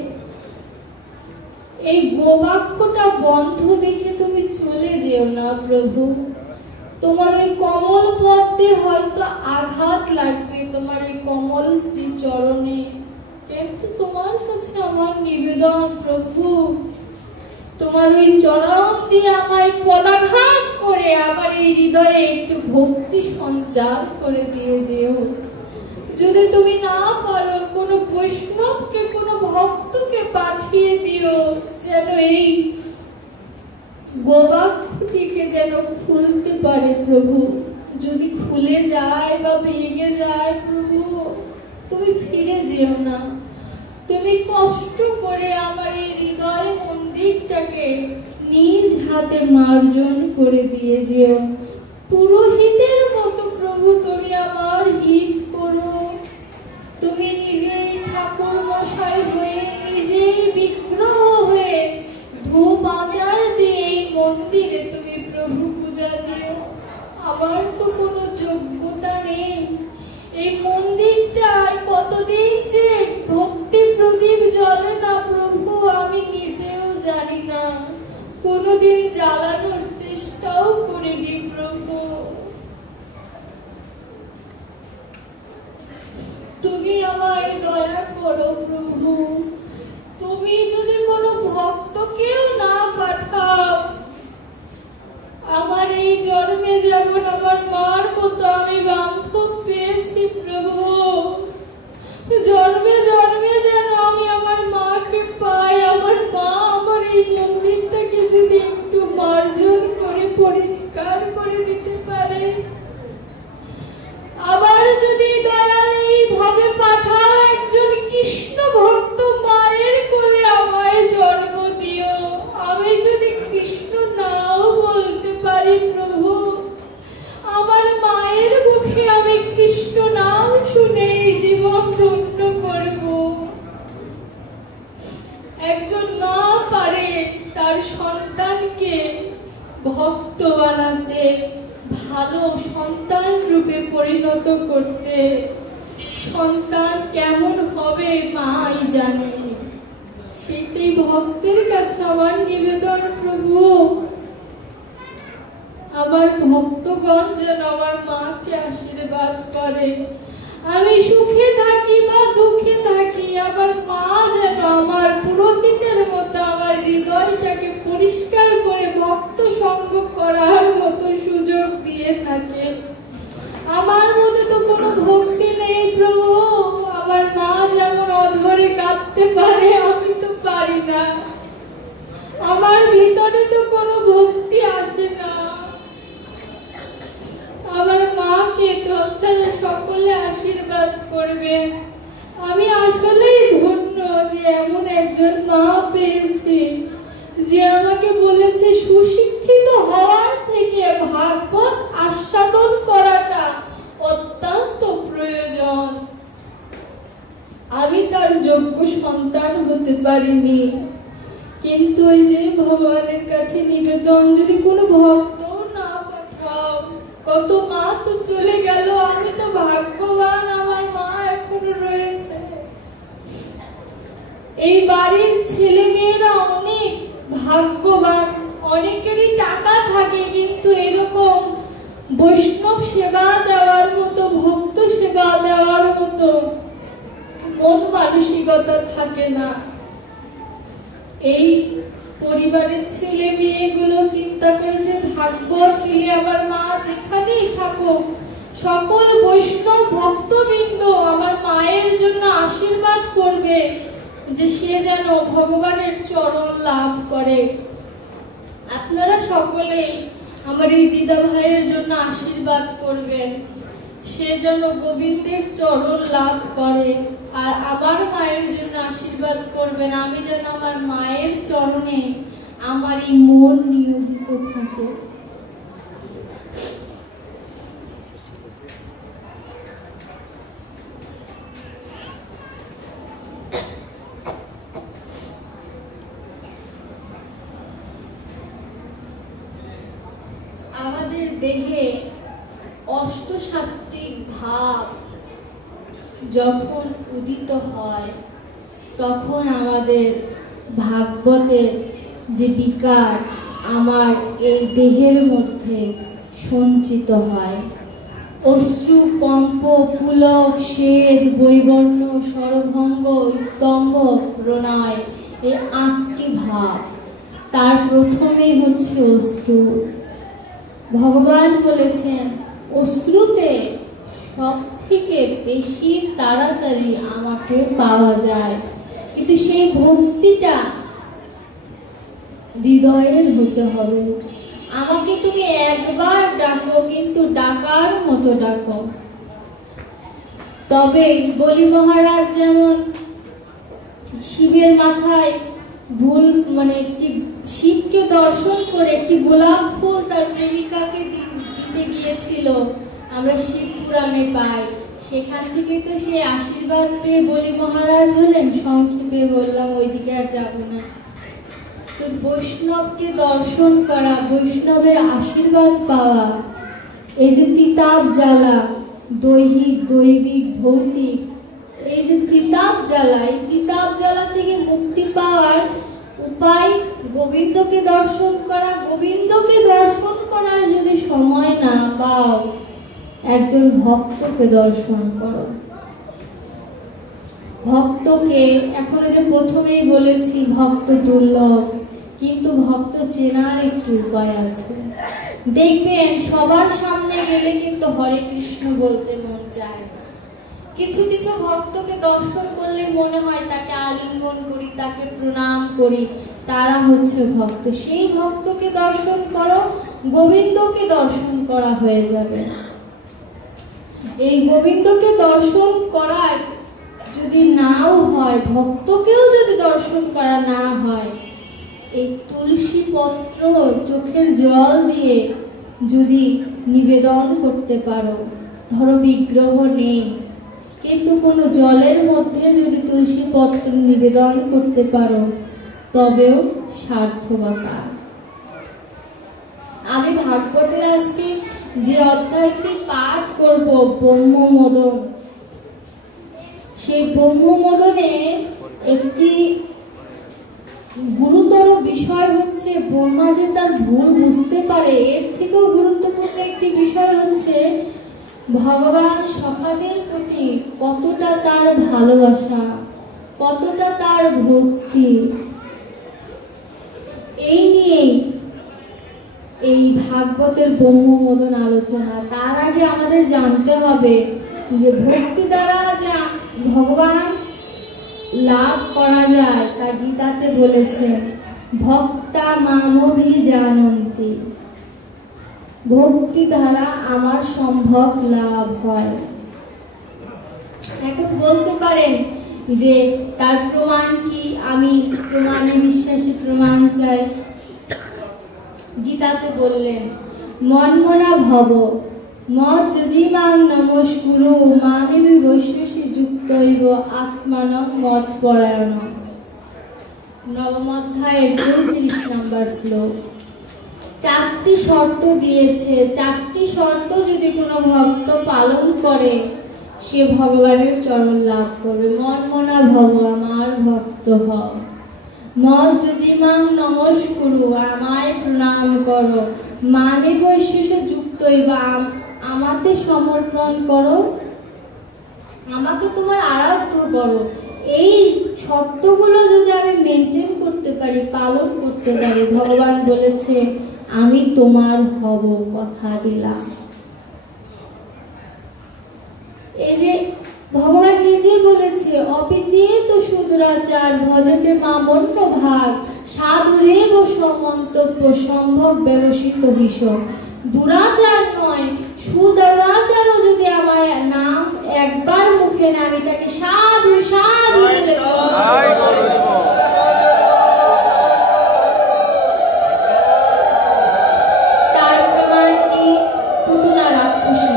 এই গোবাক্যটা বন্ধ দেখে তুমি চলে যেও না প্রভু। তোমার ওই কমল পদ্মে হয়তো আঘাত লাগবে, তোমার এই কমল শ্রী চরণে, কিন্তু তোমার কাছে আমার নিবেদন প্রভু, তোমার ওই চরণ দিয়ে আমায় পদাঘাত করে আমার এই হৃদয়ে একটু ভক্তি সঞ্চার করে দিয়ে যেও। যদি তুমি না পারো কোনো বৈষ্ণবকে, কোনো ভক্তকে পাঠিয়ে দিও, যেন এই গোবাক্যটিকে যেন খুলতে পারে প্রভু। যদি খুলে যায় বা ভেঙে যায় প্রভু, তুমি ফিরে যেও না, তুমি কষ্ট করে আমার এই হৃদয় মন্দিরটাকে নিজ হাতে মার্জন করে দিয়ে যেও। পুরোহিতের মতো প্রভু তুমি আমার হিত করো। তুমি নিজেই ঠাকুর মশাই হয়ে, নিজেই বিগ্রহ হয়ে ধূপ আচার দিয়ে এই মন্দিরটায় কতদিন যে ভক্তি প্রদীপ জ্বলে না প্রভু, আমি নিজেও জানি না। কোনোদিন জ্বালানোর চেষ্টাও করিনি প্রভু। তুমি আমায় দয়া করো প্রভু। তুমি যদি কোনো ভক্তকেও না পাঠাও, আমার এই জন্মে যেমন আমার মার মতো আমি বান্ধব পেয়েছি প্রভু, জন্মে জন্মে যেন আমি আমার মাকে পাই। আমার মা আমার এই মন্দিরটাকে যদি একটু মার্জন করে পরিষ্কার করে দিতে পারে, আবার যদি দয়াল এইভাবে পাঠাও একজন কৃষ্ণ ভক্ত মায়ের কোলে আমায় জন্ম দিও। আমি যদি কৃষ্ণ নাও বলতে পারি প্রভু, আমার মায়ের মুখে আমি কৃষ্ণ নাম শুনে জীবন ধন্য করব। একজন মা পারে তার সন্তানকে ভক্ত বানাতে, ভালো সন্তান রূপে পরিণত করতে। সন্তান কেমন হবে মাই জানে। সেটাই ভক্তের কাছে আমার নিবেদন প্রভু, আমার ভক্তগণ যেন আমার মাকে আশীর্বাদ করে। আমি সুখে থাকি বা দুঃখে থাকি, আমার মা যেন আমার পুরোহিতের মতো আমার হৃদয়টাকে পরিষ্কার করে ভক্ত সঙ্গ করার মতো সুযোগ দিয়ে থাকে। আমার মধ্যে তো কোনো ভক্তি নেই প্রভু। আমার মা যেমন অঝরে কাঁদতে পারে, আমি তো পারি না। আমার ভিতরে তো কোনো ভক্তি আসে না। আমার মাকে তো আপনারা সকলে আশীর্বাদ করবেন। আমি আসলেই ধন্য যে এমন একজন মা পেয়েছি, যে আমাকে বলেছে সুশিক্ষিত হওয়ার থেকে ভাগবত আস্বাদন করাটা অত্যন্ত প্রয়োজন। আমি তার যোগ্য সন্তান হতে পারিনি, কিন্তু ওই যে ভগবানের কাছে নিবেদন, যদি কোনো ভক্ত না পাঠাও। কত মা তো চলে গেল, আমি তো ভাগ্যবান, আমার মা এখনো রয়েছে। এই বাড়ির ছেলে মেয়েরা অনেক ভাগ্যবান। অনেকেরই টাকা থাকে, কিন্তু এরকম বৈষ্ণব সেবা দেওয়ার মতো, ভক্ত সেবা দেওয়ার মতো মন মানসিকতা থাকে না। এই পরিবারের ছেলে মেয়েগুলো চিন্তা করেছে ভাগবত দিলে আমার মা যেখানেই থাকুক, সকল বৈষ্ণব ভক্তবৃন্দ আমার মায়ের জন্য আশীর্বাদ করবে, যে সে যেন ভগবানের চরণ লাভ করে। আপনারা সকলেই আমার এই দিদা ভাইয়ের জন্য আশীর্বাদ করবেন, সে যেন গোবিন্দের চরণ লাভ করে। আর আমার মায়ের জন্য আশীর্বাদ করবেন, আমি যেন আমার মায়ের চরণে আমার এই মন নিয়োজিত থাকে। আমাদের দেহে অষ্টসাত্ত্বিক ভাব যখন উদিত হয়, তখন আমাদের ভাগবতের যে বিকার আমার এই দেহের মধ্যে সঞ্চিত হয়। অশ্রু, কম্প, পুলক, শ্বেত, বৈবর্ণ, স্বরভঙ্গ, স্তম্ভ, প্রণয়, এই 8টি ভাব। তার প্রথমেই হচ্ছে অশ্রু। ভগবান বলেছেন অশ্রুতে সব থেকে বেশি তাড়াতাড়ি আমাকে পাওয়া যায়, কিন্তু সেই ভক্তিটা হৃদয়ের হতে হবে। আমাকে তুমি একবার ডাকো, কিন্তু ডাকার মতো ডাকো। তবে বলি মহারাজ যেমন শিবের মাথায় একটি শিবকে দর্শন করে একটি গোলাপ ফুল তার প্রেমিকাকে দিতে গিয়েছিল, আমরা শিব পুরাণে পাই। সেখান থেকে তো সে আশীর্বাদ পেয়ে বলি মহারাজ হলেন। সংক্ষেপে বললাম, ওইদিকে আর যাব না। তো বৈষ্ণবকে দর্শন করা, বৈষ্ণবের আশীর্বাদ পাওয়া, এই যে তিতাব জ্বালা, দৈহিক, দৈবিক, ভৌতিক, এই যে তিতাব জ্বালা থেকে মুক্তি পাওয়ার উপায় গোবিন্দকে দর্শন করা। গোবিন্দকে দর্শন করার যদি সময় না পাও, একজন ভক্তকে দর্শন করো। ভক্তকে, এখন যে প্রথমেই বলেছি ভক্ত দুর্লভ, কিন্তু ভক্ত চেনার একটি উপায় আছে। দেখবেন সবার সামনে গেলে কিন্তু হরে কৃষ্ণ বলতে মন চায় না। কিছু কিছু ভক্তকে দর্শন করলে মনে হয় তাকে আলিঙ্গন করি, তাকে প্রণাম করি, তারা হচ্ছে ভক্ত। সেই ভক্তকে দর্শন করো, গোবিন্দকে দর্শন করা হয়ে যাবে। এই গোবিন্দকে দর্শন করার যদি নাও হয়, ভক্তকেও যদি দর্শন করা না হয়, এই তুলসী পত্র চোখের জল দিয়ে যদি নিবেদন করতে পারো, ধরো বিগ্রহ নেই কিন্তু কোনো জলের মধ্যে যদি তুলসী পত্র নিবেদন করতে পারো, তবেও সার্থকতা। আমি ভাগবতের আজকে যে অধ্যায়টি পাঠ করব, ব্রহ্মমোদন, সেই ব্রহ্মমোদনে একটি গুরুতর বিষয় হচ্ছে ব্রহ্মা যে তার ভুল বুঝতে পারে। এর থেকেও গুরুত্বপূর্ণ একটি বিষয় হচ্ছে ভগবান সখাদের প্রতি কতটা তার ভালোবাসা, কতটা তার ভক্তি। এই নিয়েই এই ভাগবতের ব্রহ্মমোদন আলোচনা। তার আগে আমাদের জানতে হবে যে ভক্তি দ্বারা যা ভগবান লাভ করা যায়, তা গীতাতে বলেছেন ভক্তা মামভিজানন্তি, ভক্তি দ্বারা আমার সম্ভব লাভ হয়। এখন বলতে পারেন যে তার প্রমাণ কি? আমি প্রমাণে বিশ্বাসী, প্রমাণ চাই। গীতাতে বললেন মন্মনা ভব মদ যজিমাং নমস্কুরু মামে বিবশ্যসি যুক্তৈব আত্মানং মদ পরায়ণ। নবম অধ্যায়ের 34 নম্বর শ্লোক। 4টি শর্ত দিয়েছে। 4টি শর্ত যদি কোনো ভক্ত পালন করে, সে ভগবানের চরণ লাভ করবে। মন্মনা ভব, আমার ভক্ত হও। মদ যজিমাং নমস্কুরু, আমায় প্রণাম করো। মামে বৈশ্যসি যুক্তৈব, আমাকে সমর্পণ করো, আমাকে তোমার আরাধ্য করো। এই শর্তগুলো যদি আমি মেনটেন করতে পারি, পালন করতে পারি, ভগবান বলেছে আমি তোমার হব, কথা দিলাম। এই যে ভগবান নিজে বলেছে অপিচেত সুদুরাচার ভজতে মামন্য ভাগ সাধুরেব সমন্তব্য সম্ভব ব্যবসিত ভীষণ। দুরাচার নয়, সুদুরাচারও যদি আমার নাম একবার মুখে না, আমি তাকে সাধু সাধু বলে তার প্রমাণ কি? পুতনা রাক্ষসী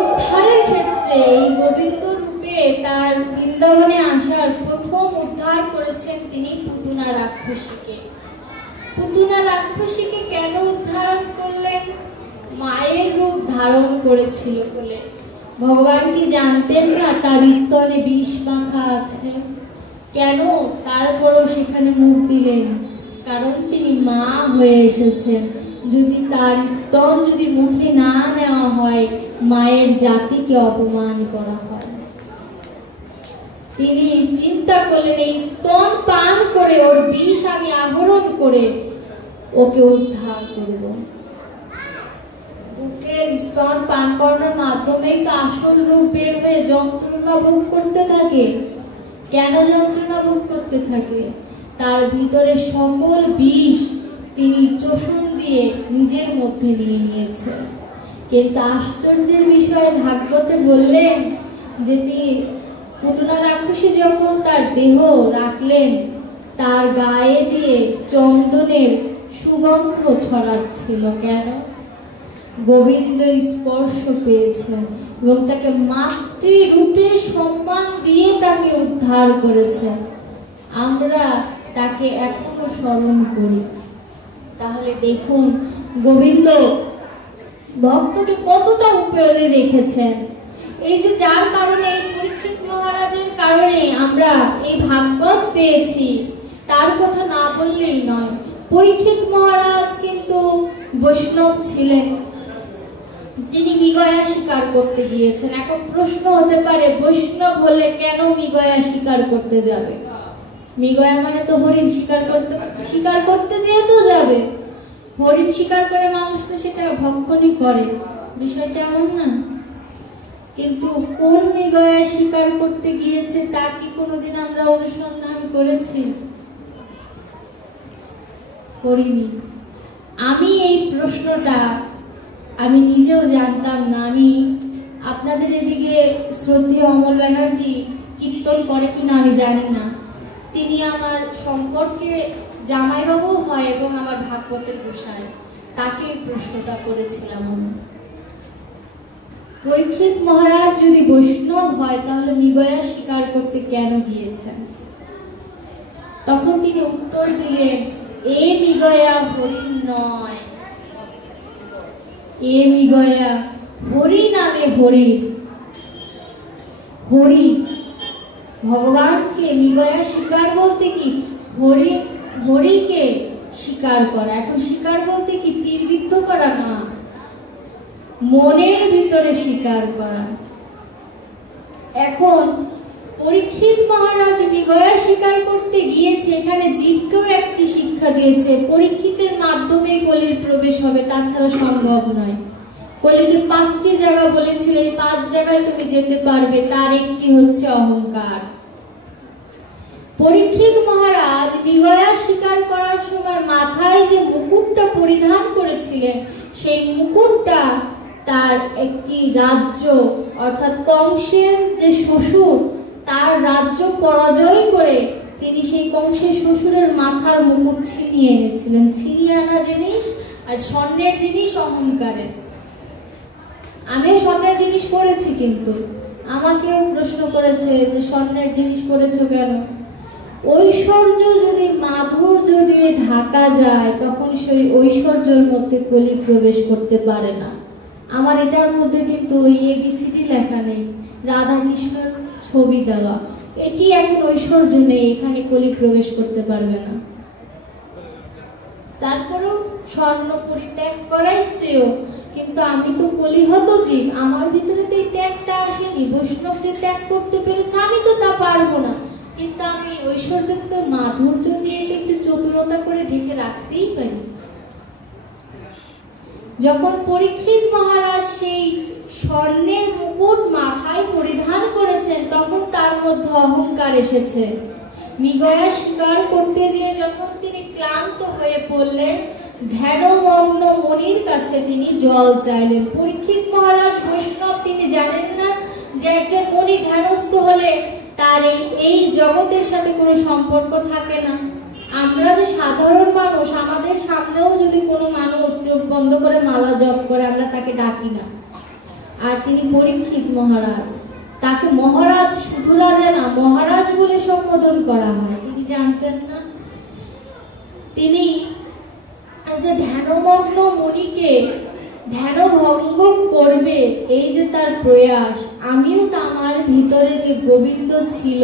উদ্ধারের ক্ষেত্রে এই গোবিন্দ রূপে তার বৃন্দাবনে আসার প্রথম উদ্ধার করেছেন তিনি পুতনা রাক্ষসীকে। পুতনা রাক্ষসীকে কেন উদ্ধার করলেন? মায়ের রূপ ধারণ করেছিল বলে। ভগবান কি জানতেন না তার স্তনে বিষ মাখা আছে? কেন তারপরও সেখানে মুখ দিলেন? কারণ তিনি মা হয়ে এসেছেন। যদি তার স্তন যদি মুখে না নেওয়া হয়, মায়ের জাতিকে অপমান করা হয়। তিনি চিন্তা করলেন এই স্তন পান করে, ওর বিষ আমি আহরণ করে ওকে উদ্ধার করব। বুকের স্তন পান করার মাধ্যমেই তো আসল রূপ বের হয়ে যন্ত্রণা ভোগ করতে থাকে। কেন যন্ত্রণা ভোগ করতে থাকে? তার ভিতরে সকল বিষ তিনি চোষণ দিয়ে নিজের মধ্যে নিয়ে নিয়েছে। কিন্তু আশ্চর্যের বিষয় ভাগবতে বললেন যে তিনি পুতনা রাক্ষসী যখন তার দেহ রাখলেন, তার গায়ে দিয়ে চন্দনের সুগন্ধ ছড়াচ্ছিল। কেন? গোবিন্দের স্পর্শ পেয়েছেন এবং তাকে মাতৃরূপে সম্মান দিয়ে তাকে উদ্ধার করেছেন। আমরা তাকে এখনো স্মরণ করি। তাহলে দেখুন গোবিন্দ ভক্তকে কতটা উপরে রেখেছেন। এই যে যার কারণে পরীক্ষিত মহারাজের কারণে আমরা এই ভাগবত পেয়েছি, তার কথা না বললেই নয়। পরীক্ষিত মহারাজ কিন্তু বৈষ্ণব ছিলেন, তিনি মৃগয়া শিকার করতে গিয়েছেন। এখন প্রশ্ন হতে পারে, বৈষ্ণব হলে কেন মৃগয়া শিকার করতে যাবে? মৃগয়া মানে তো হরিণ শিকার করতে যেহেতু যাবে, হরিণ শিকার করে মানুষ তো সেটা ভক্ষণই করে, বিষয়টা এমন না। কিন্তু কোন মৃগয়া শিকার করতে গিয়েছে তা কি কোনোদিন আমরা অনুসন্ধান করেছি? করিনি। আমি এই প্রশ্নটা আমি নিজেও জানতাম না। আমি আপনাদের এদিকে শ্রদ্ধেয় অমল ব্যানার্জি কীর্তন করে কিনা আমি জানি না, তিনি আমার সম্পর্কে জামাইবাবু হয় এবং আমার ভাগবতের গোসাই, তাকে এই প্রশ্নটা করেছিলাম। পরীক্ষিত মহারাজ যদি বৈষ্ণব হয় তাহলে মৃগয়া শিকার করতে কেন গিয়েছেন? তখন তিনি উত্তর দিলেন, এ মৃগয়া হরিণ নয়, এ মৃগয়া হরি নামে হরিণ। হরি ভগবানকে মৃগয়া শিকার বলতে কি হরিকে শিকার করা। এখন শিকার বলতে কি তীরবিদ্ধ করা না, মনের ভিতরে শিকার করা। এখন পরীক্ষিত মহারাজ মৃগয়া শিকার করতে গিয়েছে, এখানে জীবকেও একটি শিক্ষা দিয়েছে। পরীক্ষিতের মাধ্যমে কলির প্রবেশ হবে, তাছাড়া সম্ভব নয়। কলিতে 5টি জায়গা বলেছিল, এই 5 জায়গায় তুমি যেতে পারবে, তার একটি হচ্ছে অহংকার। পরীক্ষিত মহারাজ মৃগয়া শিকার করার সময় মাথায় যে মুকুটটা পরিধান করেছিলেন, সেই মুকুটটা তার একটি রাজ্য অর্থাৎ কংসের যে শ্বশুর, তার রাজ্য পরাজয় করে তিনি সেই কংসের শ্বশুরের মাথার মুকুট ছিনিয়ে এনেছিলেন। ছিনিয়ে আনা জিনিস আর স্বর্ণের জিনিস অহংকারে। আমিও স্বর্ণের জিনিস পড়েছি, কিন্তু আমাকেও প্রশ্ন করেছে যে স্বর্ণের জিনিস পড়েছো কেন? ঐশ্বর্য যদি মাধুর্য দিয়ে ঢাকা যায় তখন সেই ঐশ্বর্যের মধ্যে কলি প্রবেশ করতে পারে না। আমার এটার মধ্যে কিন্তু ওই ABCD লেখা নেই, রাধা কৃষ্ণের ছবি দেওয়া, এটি এখন ঐশ্বর্য নেই, এখানে কলি প্রবেশ করতে পারবে না। তারপরেও স্বর্ণ পরিত্যাগ করাই শ্রেয়, কিন্তু আমি তো কলিহত জীব, আমার ভিতরে তো এই ত্যাগটা আসেনি। বৈষ্ণব যে ত্যাগ করতে পেরেছে আমি তো তা পারবো না, কিন্তু আমি ঐশ্বর্য তো মাধুর্য দিয়ে তো একটু চতুরতা করে ঢেকে রাখতেই পারি। যখন পরীক্ষিত মহারাজ সেই স্বর্ণের মুকুট মাথায় পরিধান করেছেন তখন তার মধ্যে অহংকার এসেছে। মৃগয়া শিকার করতে যেয়ে যখন তিনি ক্লান্ত হয়ে পড়লেন, ধ্যানমগ্ন মনির কাছে তিনি জল চাইলেন। পরীক্ষিত মহারাজ বৈষ্ণব, তিনি জানেন না যে একজন মনি ধ্যানস্থ হলে তার এই জগতের সাথে কোনো সম্পর্ক থাকে না। আমরা যে সাধারণ মানুষ, আমাদের সামনেও যদি কোনো মানুষ চোখ বন্ধ করে মালা জপ করে আমরা তাকে ডাকি না। আর তিনি পরীক্ষিত মহারাজ, তাকে মহারাজ, শুধু রাজা না, মহারাজ বলে সম্বোধন করা হয়, তিনি জানতেন না। তিনি যে ধ্যানমগ্ন মুনিকে ধ্যানভঙ্গ করবে, এই যে তার প্রয়াস, আমিও তো আমার ভিতরে যে গোবিন্দ ছিল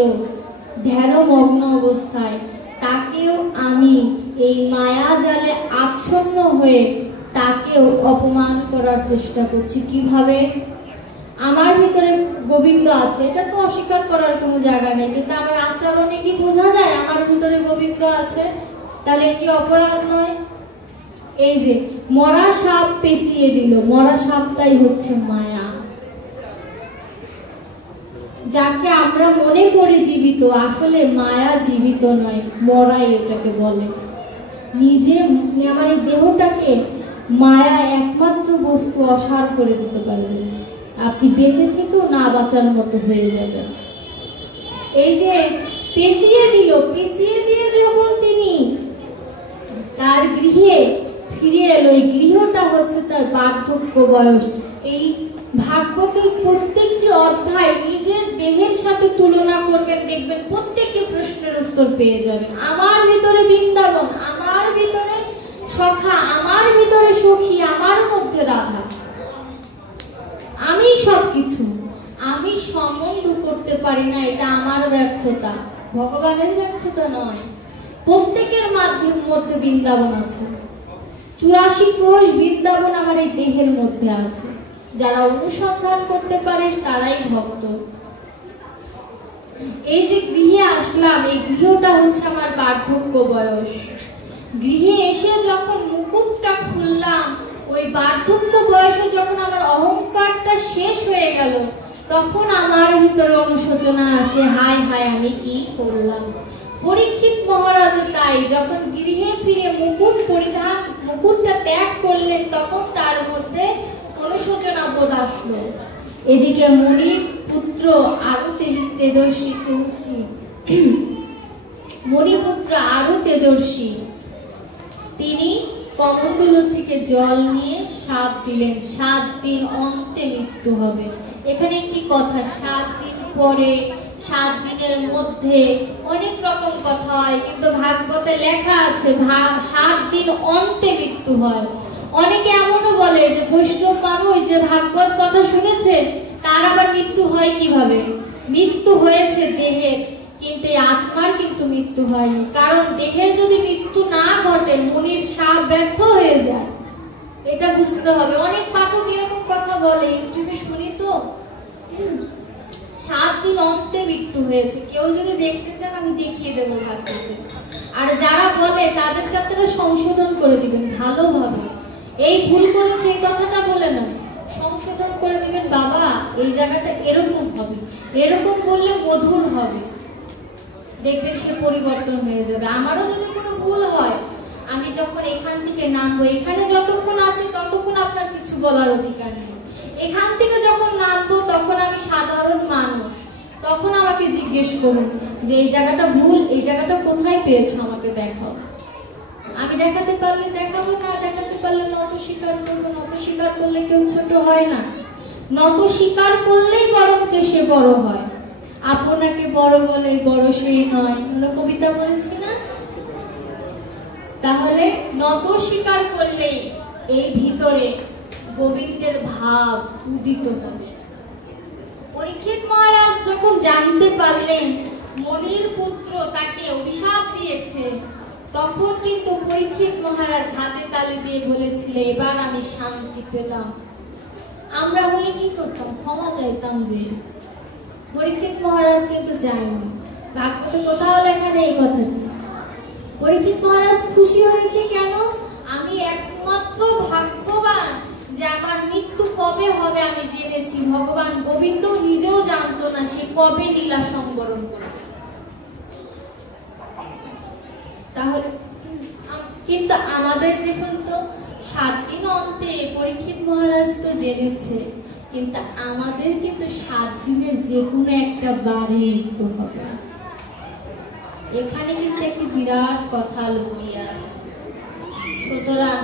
ধ্যানমগ্ন অবস্থায়, তাকেও আমি এই মায়া জালে আচ্ছন্ন হয়ে তাকেও অপমান করার চেষ্টা করছি। কিভাবে? আমার ভিতরে গোবিন্দ আছে, এটা তো অস্বীকার করার কোনো জায়গা নেই, কিন্তু আমার আচরণে কি বোঝা যায় আমার ভিতরে গোবিন্দ আছে? তাহলে এটি অপরাধ নয়? এই যে মরা সাপ পেঁচিয়ে দিল, মরা সাপটাই হচ্ছে মায়া, যাকে আমরা মনে করি জীবিত, আসলে মায়া জীবিত নয়, মরাই এটাকে বলে। নিজে আমার এই দেহটাকে মায়া একমাত্র বস্তু অসার করে দিতে পারবে, আপনি বেঁচে থেকেও না বাঁচার মতো হয়ে যাবেন। এই যে পেঁচিয়ে দিল, পেঁচিয়ে দিয়ে যখন তিনি তার গৃহে ফিরে এলো, এই গৃহটা হচ্ছে তার বার্ধক্য বয়স। এই ভাগবতের প্রত্যেকটি অধ্যায় নিজের দেহের সাথে তুলনা করবেন, দেখবেন প্রত্যেকটি প্রশ্নের উত্তর পেয়ে যাবেন। আমার ভিতরে বৃন্দাবন, আমার ভিতরে সখা, আমার ভিতরে সখী, আমার মধ্যে রাধা, আমি সবকিছু, আমি সম্বন্ধ করতে পারি না, এটা আমার ব্যর্থতা, ভগবানের ব্যর্থতা নয়। প্রত্যেকের মধ্যে বৃন্দাবন আছে, 84 ক্রোশ বৃন্দাবন আমার এই দেহের মধ্যে আছে। যারা অনুসন্ধান করতে পারে তারাই ভক্ত। এই যে গৃহে আসলাম, এই গৃহটা হচ্ছে আমার বার্ধক্য বয়স। গৃহে এসে যখন মুকুটটা খুললাম, ওই বার্ধক্য বয়সে যখন আমার অহংকারটা শেষ হয়ে গেল, তখন আমার ভিতরে অনুশোচনা আসে, হায় হায় আমি কি করলাম। পরীক্ষিত মহারাজও তাই, যখন গৃহে ফিরে মুকুটটা ত্যাগ করলেন, তখন তার মধ্যে অনুশোচনা বোধ আসলো। এদিকে মুনির পুত্র আরো তেজস্বী, তিনি কমণ্ডল থেকে জল নিয়ে শাপ দিলেন, 7 দিন অন্তে মৃত্যু হবে। এখানে একটি কথা, 7 দিন পরে, 7 দিনের মধ্যে, অনেক রকম কথা হয়, কিন্তু ভাগবতে লেখা আছে 7 দিন অন্তে মৃত্যু হয়। অনেকে এমনও বলে যে বৈষ্ণব মানুষ যে ভাগবত কথা শুনেছে তার আবার মৃত্যু হয় কিভাবে? মৃত্যু হয়েছে দেহের, কিন্তু আত্মার কিন্তু মৃত্যু হয়নি। কারণ দেহের যদি মৃত্যু না ঘটে, মুনির শাপ ব্যর্থ হয়ে যায়, এটা বুঝতে হবে। অনেক পাঠক এরকম কথা বলে, ইউটিউবে শুনি তো, 7 দিন অন্তে মৃত্যু হয়েছে। কেউ যদি দেখতে চান আমি দেখিয়ে দেবো ভাগবতে। আর যারা বলে তাদেরকে আপনারা সংশোধন করে দিবেন ভালোভাবে, এই ভুল করেছে এই কথাটা বলে নয়, সংশোধন করে দিবেন, বাবা এই জায়গাটা এরকম হবে, এরকম বললে মধুর হবে, দেখবেন সে পরিবর্তন হয়ে যাবে। আমারও যদি কোনো ভুল হয়, আমি যখন এখান থেকে নামবো, এখানে যতক্ষণ আছে ততক্ষণ আপনার কিছু বলার অধিকার নেই। এখান থেকে যখন নামবো তখন আমি সাধারণ মানুষ, তখন আমাকে জিজ্ঞেস করুন যে এই জায়গাটা ভুল, এই জায়গাটা কোথায় পেয়েছো আমাকে দেখাও। আমি দেখাতে পারলে দেখাবো, না দেখাতে পারলে নত স্বীকার করবো। নত স্বীকার করলে কেউ ছোট হয় না, নত স্বীকার করলেই বরঞ্চ সে বড় হয়। আপনাকে বড় বলে বড় সেই নয়, আমরা কবিতা বলেছি না? তাহলে নত স্বীকার করলেই এই ভিতরে গোবিন্দের ভাব উদিত হবে। পরীক্ষিত মহারাজ যখন জানতে পারলেন মনির পুত্র তাকে অভিশাপ দিয়েছে, তখন কিন্তু পরীক্ষিত মহারাজ হাতে তালি দিয়ে বলেছিল, এবার আমি শান্তি পেলাম। আমরা হলে কি করতাম? ক্ষমা চাইতাম। যে পরীক্ষিত মহারাজ কিন্তু যায়নি, ভাগবতে কোথাও লেখা নেই এই কথাটি। পরীক্ষিত মহারাজ খুশি হয়েছে কেন? আমি একমাত্র ভাগ্যবান যে আমার মৃত্যু কবে হবে আমি জেনেছি। ভগবান গোবিন্দ নিজেও জানতো না সে কবে লীলা সংবরণ করবে। তাহলে কিন্তু আমাদের দেখুন তো, 7 দিন অন্তে পরীক্ষিত মহারাজ তো জেনেছে, কিন্তু আমাদের কিন্তু 7 দিনের যে কোনো একটা বারে মৃত্যু হবে। এখানে কিন্তু একটি বিরাট কথা লুকিয়ে আছে। সুতরাং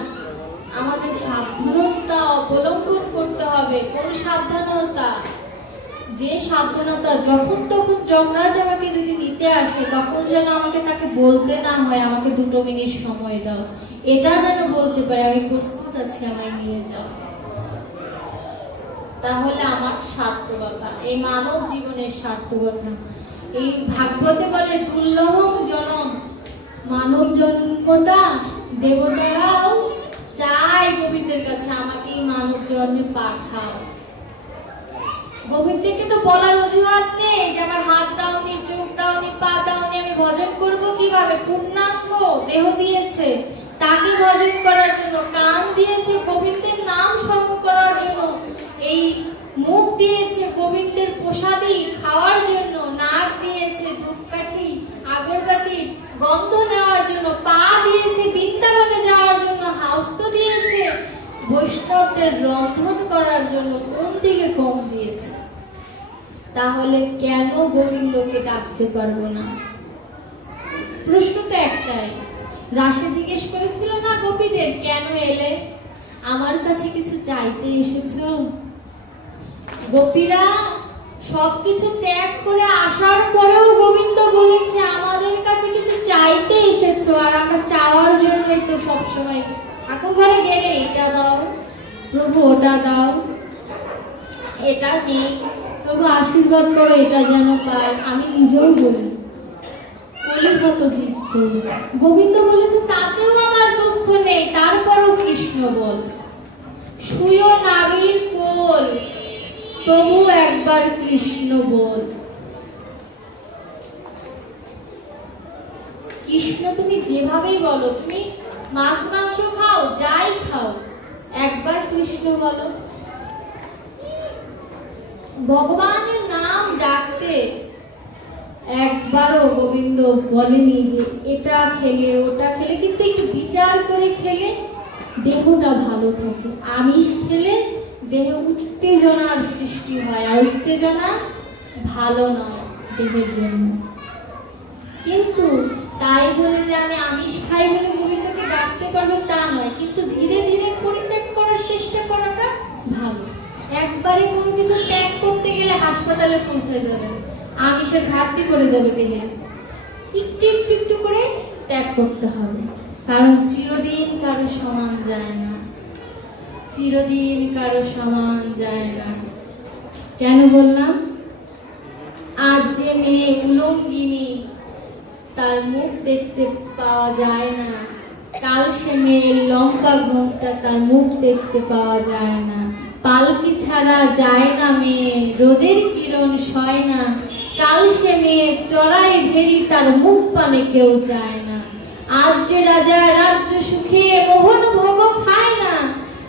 আমাদের সাবধানতা অবলম্বন করতে হবে। কোন সাবধানতা? যে সাবধানতা যখন তখন যমরাজ আমাকে যদি নিতে আসে, তখন যেন আমাকে তাকে বলতে না হয় আমাকে 2 মিনিট সময় দাও, এটা যেন বলতে পারে আমি প্রস্তুত আছি, আমায় নিয়ে যাও। তাহলে আমার সার্থকতা, এই মানব জীবনের সার্থকতা। এই ভাগবতে বলে দুর্লভম জনম, মানব জন্মটা দেবতারাও চায় গোবিন্দের কাছে, আমাকে এই মানব জন্মে পাঠাও। গোবিন্দকে তো বলার অজুহাত নেই যে আমার হাত দাওনি, চোখ দাওনি, পা দাওনি, আমি ভজন করব কিভাবে? পূর্ণাঙ্গ দেহ দিয়েছে তাকে ভজন করার জন্য, কান দিয়েছে গোবিন্দের নাম স্মরণ করার জন্য, এই মুখ দিয়েছে গোবিন্দের প্রসাদী খাওয়ার জন্য, নাক দিয়েছে ধূপকাঠি আগরবাতি গন্ধ নেওয়ার জন্য, পা দিয়েছে বৃন্দাবনে যাওয়ার জন্য, হস্ত দিয়েছে বৈষ্ণবদের রন্ধন করার জন্য, কোন দিকে কম দিয়েছে? তাহলে কেন গোবিন্দকে ডাকতে পারবো না? প্রশ্ন তো একটাই। রাসে জিজ্ঞেস করেছিল না গোপীদের, কেন এলে? আমার কাছে কিছু চাইতে এসেছো? গোপীরা সবকিছু ত্যাগ করে আসার পরেও গোবিন্দ বলেছে আমাদের কাছে কিছু চাইতে এসেছো, আর আমরা চাওয়ার জন্যই তো সবসময় ঠাকুর ঘরে গেলে এটা দাও প্রভু, ওটা দাও। এটা নেই, তবু আশীর্বাদ করো এটা যেন পাই। আমি নিজেও বলি কলিহত জিত। গোবিন্দ বলেছে তাতেও আমার দুঃখ নেই, তারপরও কৃষ্ণ বল। শুয়ো নারীর কোল, তবু একবার কৃষ্ণ বল। কৃষ্ণ তুমি যেভাবেই বলো, তুমি মাছ মাংস খাও, যাই খাও, একবার কৃষ্ণ বলো। ভগবানের নাম ডাকতে একবারও গোবিন্দ বলেনি যে এটা খেলে ওটা খেলে, কিন্তু একটু বিচার করে খেলে দেহটা ভালো থাকে। আমিষ খেলে দেহে উত্তেজনার সৃষ্টি হয়, আর উত্তেজনা ভালো নয় দেহের জন্য। কিন্তু তাই বলে যে আমি আমিষ খাই বলে গোবিন্দকে ডাকতে পারবো তা নয়, কিন্তু ধীরে ধীরে পরিত্যাগ করার চেষ্টা করাটা ভালো। একবারে কোনো কিছু ত্যাগ করতে গেলে হাসপাতালে পৌঁছে যাবে, আমিষের ঘাটতি পড়ে যাবে দেহে। একটু একটু একটু করে ত্যাগ করতে হবে, কারণ চিরদিন কারো সমান যায় না, চিরদিন কারো সমান যায় না। কেন বললাম? আজ যে মেয়ে উলঙ্গিনী, তার মুখ দেখতে পাওয়া যায় না, কাল সে মেয়ের লম্বা ঘোমটা, তার মুখ দেখতে পাওয়া যায় না। পালকি ছাড়া যায় না মেয়ে, রোদের কিরণ সয় না, কাল সে মেয়ে চড়াই ভেরি, তার মুখ পানে কেউ চায় না। আজ যে রাজা রাজ্য সুখে মোহন ভোগ খায় না,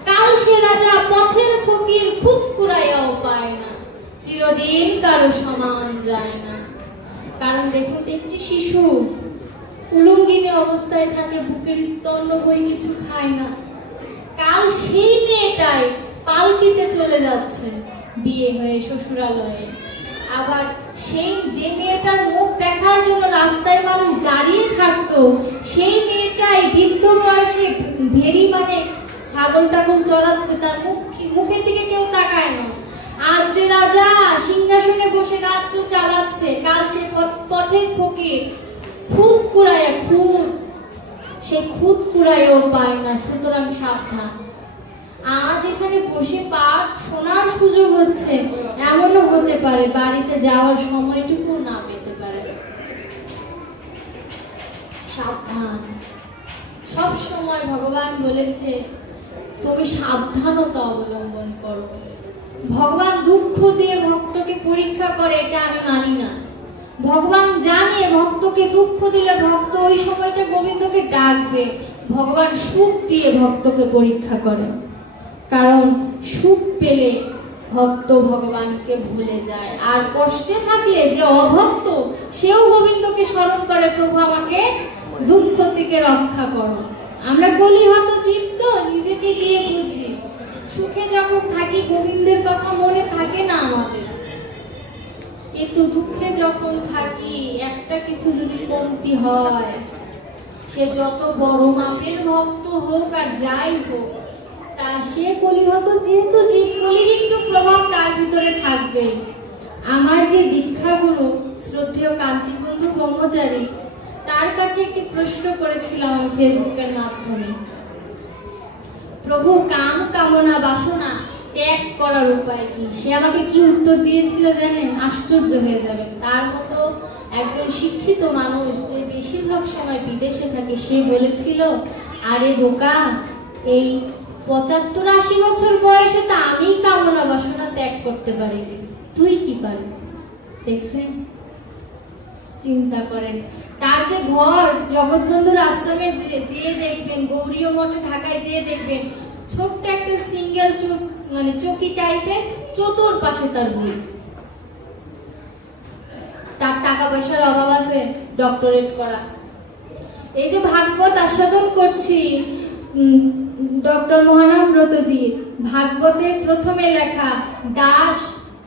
কাল সে রাজা পথের ফকির খুদ কুড়াইয়াও পায় না। চিরদিন কারো সমান যায় না। কারণ দেখুন, একটি শিশু উলঙ্গিনী অবস্থায় থাকে, বুকের স্তন্য বই কিছু খায় না, কাল সেই মেয়েটাই পালকিতে চলে যাচ্ছে বিয়ে হয়ে শ্বশুরালয়ে। আবার সেই যে মেয়েটার মুখ দেখার জন্য রাস্তায় মানুষ দাঁড়িয়ে থাকতো, সেই মেয়েটাই বৃদ্ধ বয়সে ভেরি মানে ছাগল টাগল চড়াচ্ছে, তার মুখের দিকে কেউ তাকায় না। আজ যে রাজা সিংহাসনে বসে রাজ্য চালাচ্ছে, কাল সে পথের ফকির খুদ কুড়ায়, সে খুদ কুড়াইও পায় না। সুতরাং সাবধান। আজ এখানে বসে পাঠ শোনার সুযোগ হচ্ছে, এমনও হতে পারে বাড়িতে যাওয়ার সময়টুকু না পেতে পারে। সাবধান। সব সময় ভগবান বলেছে তুমি সাবধানতা অবলম্বন করো। ভগবান দুঃখ দিয়ে ভক্তকে পরীক্ষা করে, এটা আমি মানি না। ভগবান জানে ভক্তকে দুঃখ দিলে ভক্ত ওই সময়টা গোবিন্দকে ডাকবে। ভগবান সুখ দিয়ে ভক্তকে পরীক্ষা করে, কারণ সুখ পেলে ভক্ত ভগবানকে ভুলে যায়, আর কষ্টে থাকলে যে অভক্ত সেও গোবিন্দকে স্মরণ করে, প্রভু আমাকে দুঃখ থেকে রক্ষা করো। আমরা কলিহত জীব তো, নিজেকে দিয়ে বুঝি। সুখে যখন থাকি গোবিন্দের কথা মনে থাকে না আমাদের, কিন্তু দুঃখে যখন থাকি একটা কিছু যদি কমতি হয়, সে যত বড় মাপের ভক্ত হোক আর যাই হোক, তা সে কলিহত যেহেতু জীব, কলির একটু প্রভাব তার ভিতরে থাকবে। আমার যে দীক্ষাগুরু শ্রদ্ধেয় কান্তিবন্ধু ব্রহ্মচারী, তার কাছে একটি প্রশ্ন করেছিলাম আমি ফেসবুকের মাধ্যমে, প্রভু কাম কামনা বাসনা ত্যাগ করার উপায় কি? সে আমাকে কি উত্তর দিয়েছিল জানেন? আশ্চর্য হয়ে যাবেন। তার মতো একজন শিক্ষিত মানুষ যে বেশিরভাগ সময় বিদেশে থাকে, সে বলেছিল, আরে বোকা, এই ৭৫-৮০ বছর বয়সে তা আমি কামনা বাসনা ত্যাগ করতে পারি, তুই কি পারি? দেখছেন? চিন্তা করেন। তার যে ঘর, জগৎবন্ধুর আশ্রমে যেয়ে দেখবেন, গৌরীয় মঠে ঢাকায় যেয়ে দেখবেন, ছোট্ট একটা সিঙ্গেল মানে চৌকি টাইপের, চতুর্পাশে তার বই। তার টাকা পয়সার অভাব আছে ডক্টরেট করা। এই যে ভাগবত আস্বাদন করছি ডক্টর মহানামব্রতজি, ভাগবতে প্রথমে লেখা দাস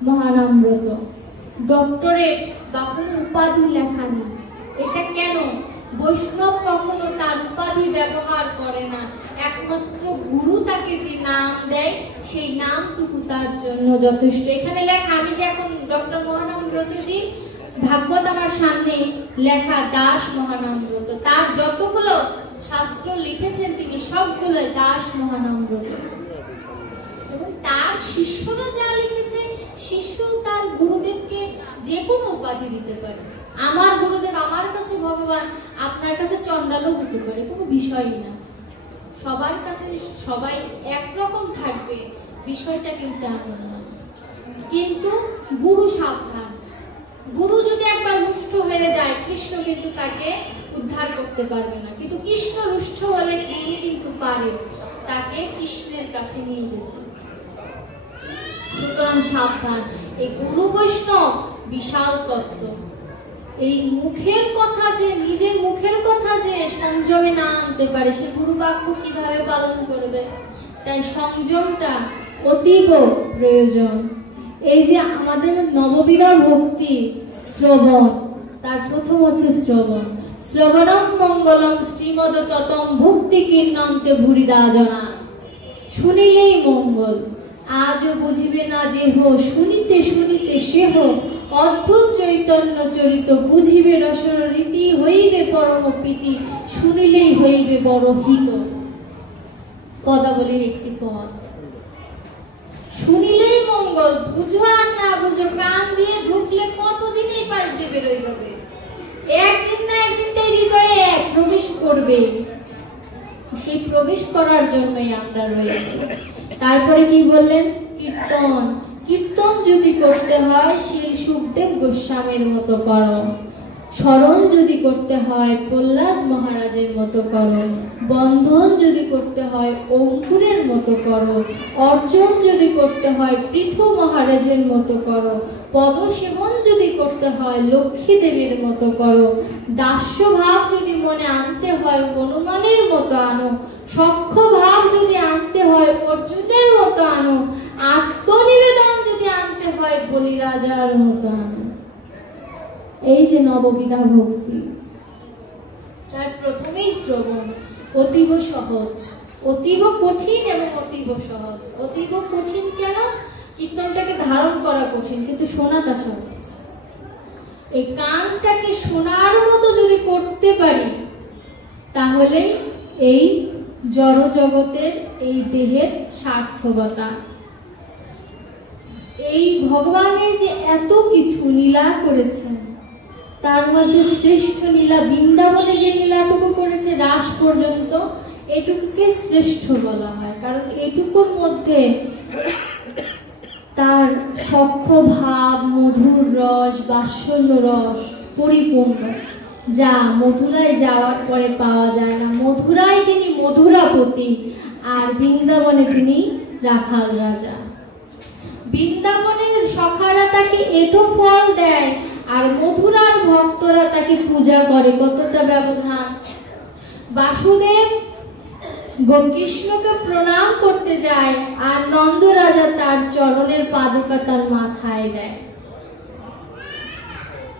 মহানামব্রত, ডক্টরেট বা কোনো উপাধি লেখা নেই। এটা কেন? বৈষ্ণব কখনো তার উপাধি ব্যবহার করে না, একমাত্র গুরু তাকে যে নাম দেয় সেই নামটুকু তার জন্য যথেষ্ট। এখানে লেখা, আমি যে এখন ডক্টর মহানামব্রতজি, ভাগবত আমার সামনে লেখা দাস মহানামব্রত, তার যতগুলো শাস্ত্র লিখেছেন তিনি সবগুলো দাস মহানামব্রত, এবং তার শিষ্যরা যা লিখেছে শিষ্য তার গুরুদেবকে যে কোনো উপাধি দিতে পারে। আমার গুরুদেব আমার কাছে ভগবান, আপনার কাছে চণ্ডালও হতে পারে, কোনো বিষয়ই না। সবার কাছে সবাই একরকম থাকবে, বিষয়টা কিন্তু এমন না। কিন্তু গুরু সাবধান, গুরু যদি একবার রুষ্ট হয়ে যায়, কৃষ্ণ কিন্তু তাকে উদ্ধার করতে পারবে না। কিন্তু কৃষ্ণ রুষ্ট হলে গুরু কিন্তু পারে তাকে কৃষ্ণের কাছে নিয়ে যেতে। সুতরাং সাবধান, এই গুরু বৈষ্ণব বিশাল তত্ত্ব। এই মুখের কথা যে, নিজের মুখের কথা যে সংযমে না আনতে পারে, সে গুরু বাক্য কিভাবে পালন করবে? তাই সংযমটা অতীব প্রয়োজন। এই যে আমাদের নববিধা ভক্তি শ্রবণ, তার প্রথম হচ্ছে শ্রবণ। শ্রবণম মঙ্গলম শ্রীমদ ততম ভক্তি কীর্ণন্তে ভুরিদা জনা। শুনিলেই মঙ্গল, আজও বুঝিবে না যেহ, শুনিতে শুনিতে সেহ অদ্ভুত চৈতন্য চরিত, বুঝিবে রসর রীতি, হইবে পরম প্রীতি, শুনিলেই হইবে বড় হিত। পদাবলীর একটি পদ। শুনিলেই মঙ্গল, বুঝো আর না বুঝো, কান দিয়ে ঢুকলে কতদিন এই পাশ দিয়ে বেরোয় যাবে, একদিন না একদিন তো হৃদয়ে প্রবেশ করবে। সেই প্রবেশ করার জন্যই আমরা রয়েছি। তারপরে কি বললেন? কীর্তন। কীর্তন যদি করতে হয় শ্রী সুখদেব গোস্বামীর মতো করো, স্মরণ যদি করতে হয় প্রহ্লাদ মহারাজের মতো করো, বন্ধন যদি করতে হয় অঙ্কুরের মতো করো, অর্চন যদি করতে হয় পৃথু মহারাজের মতো করো, পদসেবন যদি করতে হয় লক্ষ্মী দেবীর মতো করো, দাস্য ভাব যদি মনে আনতে হয় হনুমানের মতো আনো, সখ্য ভাব যদি আনতে হয় অর্জুনের মতো আনো, আত্মনিবেদন যদি আনতে হয় বলিরাজার মতো আনো। এই যে নববিধা ভক্তি, তার প্রথমেই শ্রবণ। অতীব সহজ, অতীব কঠিন এবং অতীব সহজ। অতীব কঠিন কেন? কীর্তনটাকে ধারণ করা কঠিন, কিন্তু শোনাটা সহজ। এই কানটাকে শোনার মতো যদি করতে পারি, তাহলে এই জড় জগতের এই দেহের সার্থকতা। এই ভগবানের যে এত কিছু লীলা করেছেন, তার মধ্যে শ্রেষ্ঠ লীলা বৃন্দাবনে যে লীলাটুকু করেছে রাস পর্যন্ত, এটুকুকে শ্রেষ্ঠ বলা হয়। কারণ এটুকুর মধ্যে তার সখ্য ভাব, মধুর রস, বাৎসল্য রস পরিপূর্ণ, যা মথুরায় যাওয়ার পরে পাওয়া যায় না। মথুরায় তিনি মধুরাপতি, আর বৃন্দাবনে তিনি রাখাল রাজা। বৃন্দাবনের সখারা তাকে এটো ফল দেয়, আর মথুরার ভক্তরা তাকে পূজা করে। কতটা ব্যবধান! বাসুদেব কৃষ্ণকে প্রণাম করতে যায়, আর নন্দ রাজা তার চরণের পাদুকা তার মাথায় দেয়।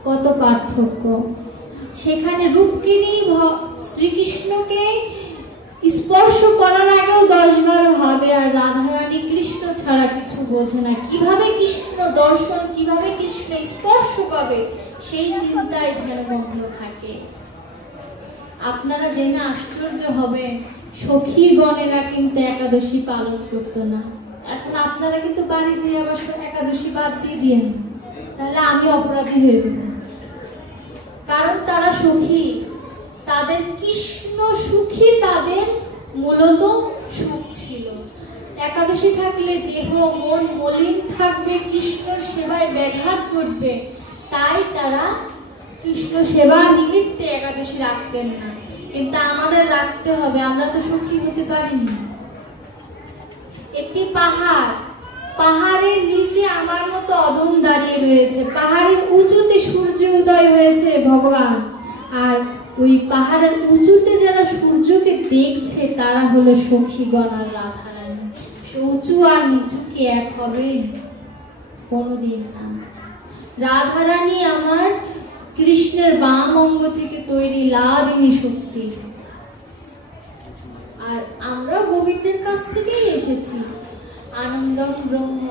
কত পার্থক্য! সেখানে রূপকিনী শ্রীকৃষ্ণকে স্পর্শ করার আগেও 10-12 ভাবে, আর রাধারানী কৃষ্ণ ছাড়া কিছু বোঝে না। কিভাবে কৃষ্ণ দর্শন, কিভাবে কৃষ্ণ স্পর্শ পাবে, সেই চিন্তায় ধ্যানমগ্ন থাকে। আপনারা জেনে আশ্চর্য হবেন, সখীগণেরা কিন্তু একাদশী পালন করতো না। এখন আপনারা কিন্তু বাড়ি যেয়ে আবার একাদশী বাদ দিয়ে দিয়েন, তাহলে আমি অপরাধী হয়ে যাব। কারণ তারা সখী, তাদের কৃষ্ণ সুখী তাদের মূলত সুখ ছিল। একাদশী থাকলে দেহ মন মলিন থাকবে, কৃষ্ণর সেবায় ব্যাঘাত ঘটবে, তাই তারা কৃষ্ণ সেবা নিমিত্তে একাদশী রাখতেন না। কিন্তু আমাদের রাখতে হবে, আমরা তো সুখী হতে পারিনি। একটি পাহাড়, পাহাড়ের নিচে আমার মতো অধম দাঁড়িয়ে রয়েছে, পাহাড়ের উঁচুতে সূর্য উদয় হয়েছে ভগবান, আর ওই পাহাড়ের উঁচুতে যারা সূর্যকে দেখছে তারা হলো সখীগণ আর রাধারানী। উঁচু আর নিচু কি এক হবে? কোনোদিন না। রাধারানী আমার কৃষ্ণের বাম অঙ্গ থেকে তৈরি লাদিনী শক্তি, আর আমরা গোবিন্দের কাছ থেকেই এসেছি। আনন্দম ব্রহ্ম,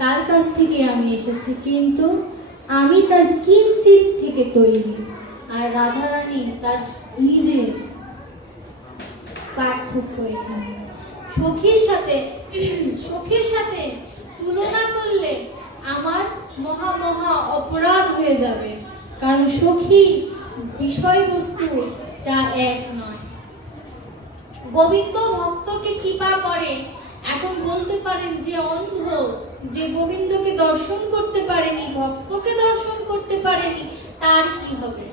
তার কাছ থেকে আমি এসেছি, কিন্তু আমি তার কিঞ্চিত থেকে তৈরি, আর রাধারানী তার নিজে। পার্থক্য এখানে। সখীর সাথে তুলনা করলে আমার মহা মহা অপরাধ হয়ে যাবে, কারণ সখী বিষয়বস্তুটা এক নয়। গোবিন্দ ভক্তকে কৃপা করে, এখন বলতে পারেন যে অন্ধ, যে গোবিন্দকে দর্শন করতে পারেনি, ভক্তকে দর্শন করতে পারেনি, তার কি হবে?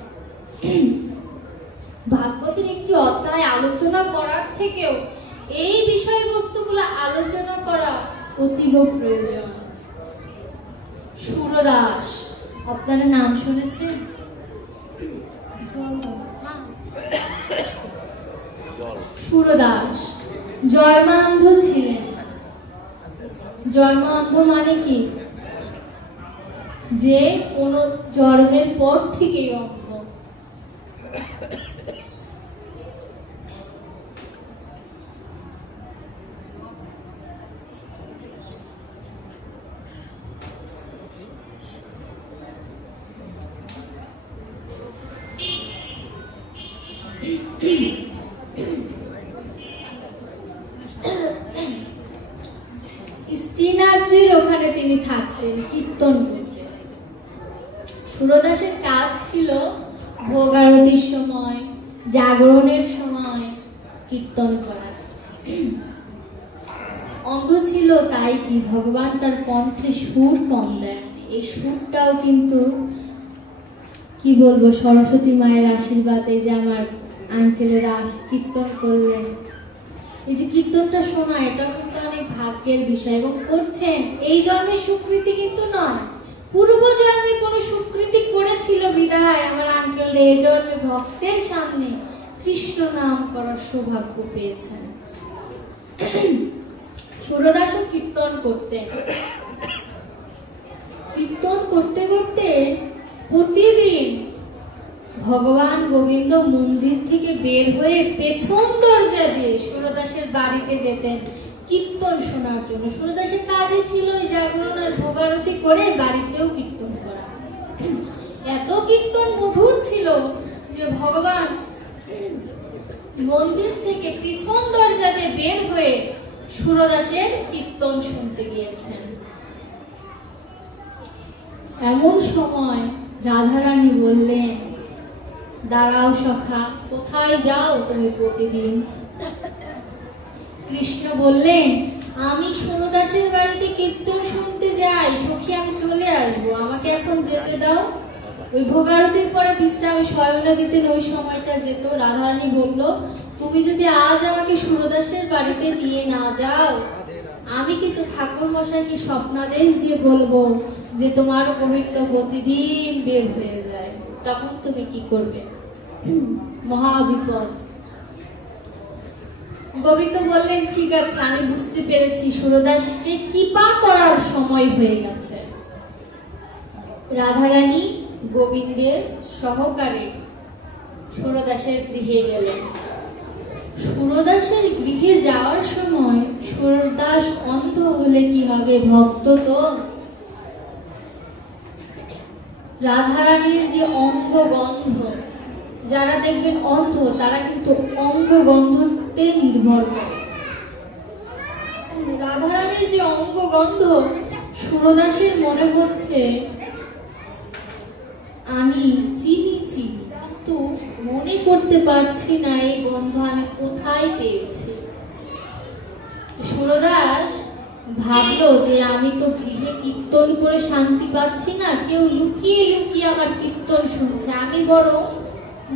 ভাগবতের একটি অধ্যায় আলোচনা করার থেকেও এই বিষয়বস্তুগুলো আলোচনা করা অতীব প্রয়োজন। সুরদাস, আপনারা নাম শুনেছেন? সুরদাস জন্মান্ধ ছিলেন। জন্মান্ধ মানে কি? যে কোনো জন্মের পর থেকেই অন্ধ। শ্রীনাথজির ওখানে তিনি থাকতেন, কীর্তন করতেন। সুরদাসের কাজ ছিল ভোগ আরতির সময়, জাগরণের সময় কীর্তন করা। অন্ধ ছিল তাই কি ভগবান তার কণ্ঠে সুর কম দেননি। এই সুরটাও কিন্তু কি বলবো, সরস্বতী মায়ের আশীর্বাদে যে আমার আঙ্কেলেরা কীর্তন করলেন, এই যে কীর্তনটা শোনা, এটা কিন্তু অনেক ভাগ্যের বিষয়। এবং করছেন, এই জন্মের স্বীকৃতি কিন্তু নয়, পূর্ব জন্মে কোনো স্বীকৃতি করেছিল বিধায় আমার আঙ্কেল এই জন্মে ভক্তের সামনে কৃষ্ণ নাম করার সৌভাগ্য পেয়েছেন। সুরদাসও কীর্তন করতেন। কীর্তন করতে করতে প্রতিদিন ভগবান গোবিন্দ মন্দির থেকে বের হয়ে পেছন দরজা দিয়ে সুরদাসের বাড়িতে যেতেন কীর্তন শোনার জন্য। সুরদাসের কাজই ছিল ওই জাগরণ আর ভোগারতি করে বাড়িতেও কীর্তন করা। এত কীর্তন মধুর ছিল যে ভগবান মন্দির থেকে পিছন দরজা দিয়ে বের হয়ে সুরদাসের কীর্তন শুনতে গিয়েছেন। এমন সময় রাধারানী বললেন, দাঁড়াও সখা, কোথায় যাও তুমি প্রতিদিন? কৃষ্ণ বললেন, আমি সুরদাসের বাড়িতে কীর্তন শুনতে যাই সখী, আমি চলে আসবো, আমাকে এখন যেতে দাও। ওই ভোগারতির পরে বিশ্রামে শয়নে দিতেন, ওই সময়টা যেত। রাধারানী বলল, তুমি যদি আজ আমাকে সুরদাসের বাড়িতে নিয়ে না যাও, আমি কিন্তু ঠাকুর মশাইকে স্বপ্নাদেশ দিয়ে বলবো যে তোমার গোবিন্দ প্রতিদিন বের হয়ে যায়, তখন তুমি কি করবে? মহা বিপদ। গোবিন্দ বললেন, ঠিক আছে, আমি বুঝতে পেরেছি, সুরদাসকে কৃপা করার সময় হয়ে গেছে। রাধারানী গোবিন্দের সহকারে সুরদাসের গৃহে গেলেন। সুরদাসের গৃহে যাওয়ার সময় সুরদাস অন্ধ হলে কি হবে, ভক্ত তো। রাধারানীর যে অঙ্গ গন্ধ, যারা দেখবেন অন্ধ তারা কিন্তু অঙ্গ গন্ধতে নির্ভর করে। রাধারানীর যে অঙ্গ গন্ধ, সুরদাসের মনে হচ্ছে আমি চিনি চিনি, কিন্তু মনে করতে পারছি না এই গন্ধ আমি কোথায় পেয়েছি। সুরদাস ভাবলো যে আমি তো গৃহে কীর্তন করে শান্তি পাচ্ছি না, কেউ লুকিয়ে লুকিয়ে আমার কীর্তন শুনছে, আমি বরং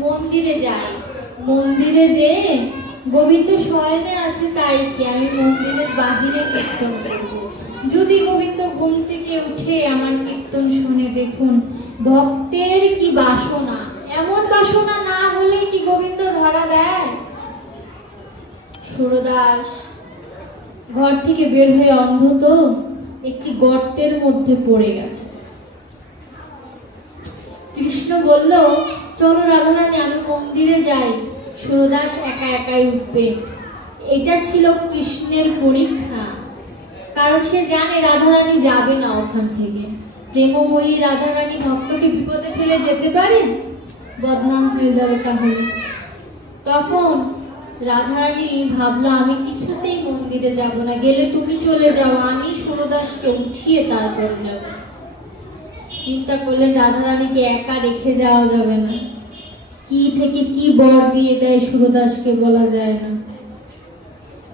মন্দিরে যাই। মন্দিরে যে গোবিন্দ শয়নে আছে তাই কি আমি মন্দিরের বাহিরে কীর্তন করব। যদি গোবিন্দ ঘুম থেকে উঠে আমার কীর্তন শুনে, দেখুন ভক্তের কি বাসনা, এমন বাসনা না হলে কি গোবিন্দ ধরা দেয়? সুরদাস ঘর থেকে বের হয়ে অন্ধ তো একটি গর্তের মধ্যে পড়ে গেছে। কৃষ্ণ বলল, চলো রাধারানী আমি মন্দিরে যাই। সুরদাস একা একাই উঠবে। এটা ছিল কৃষ্ণের পরীক্ষা, কারণ সে জানে রাধারানী যাবে না ওখান থেকে। প্রেমময়ী রাধারানী ভক্তকে বিপদে ফেলে যেতে পারে, বদনাম হয়ে যাবে তাহলে। তখন রাধারানী ভাবলো, আমি কিছুতেই মন্দিরে যাব না, গেলে তুমি চলে যাও, আমি সুরদাসকে উঠিয়ে তারপর যাব। চিন্তা করলেন রাধারানীকে একা রেখে যাওয়া যাবে না, কি থেকে কি বর দিয়ে দেয় সুরদাসকে বলা যায় না।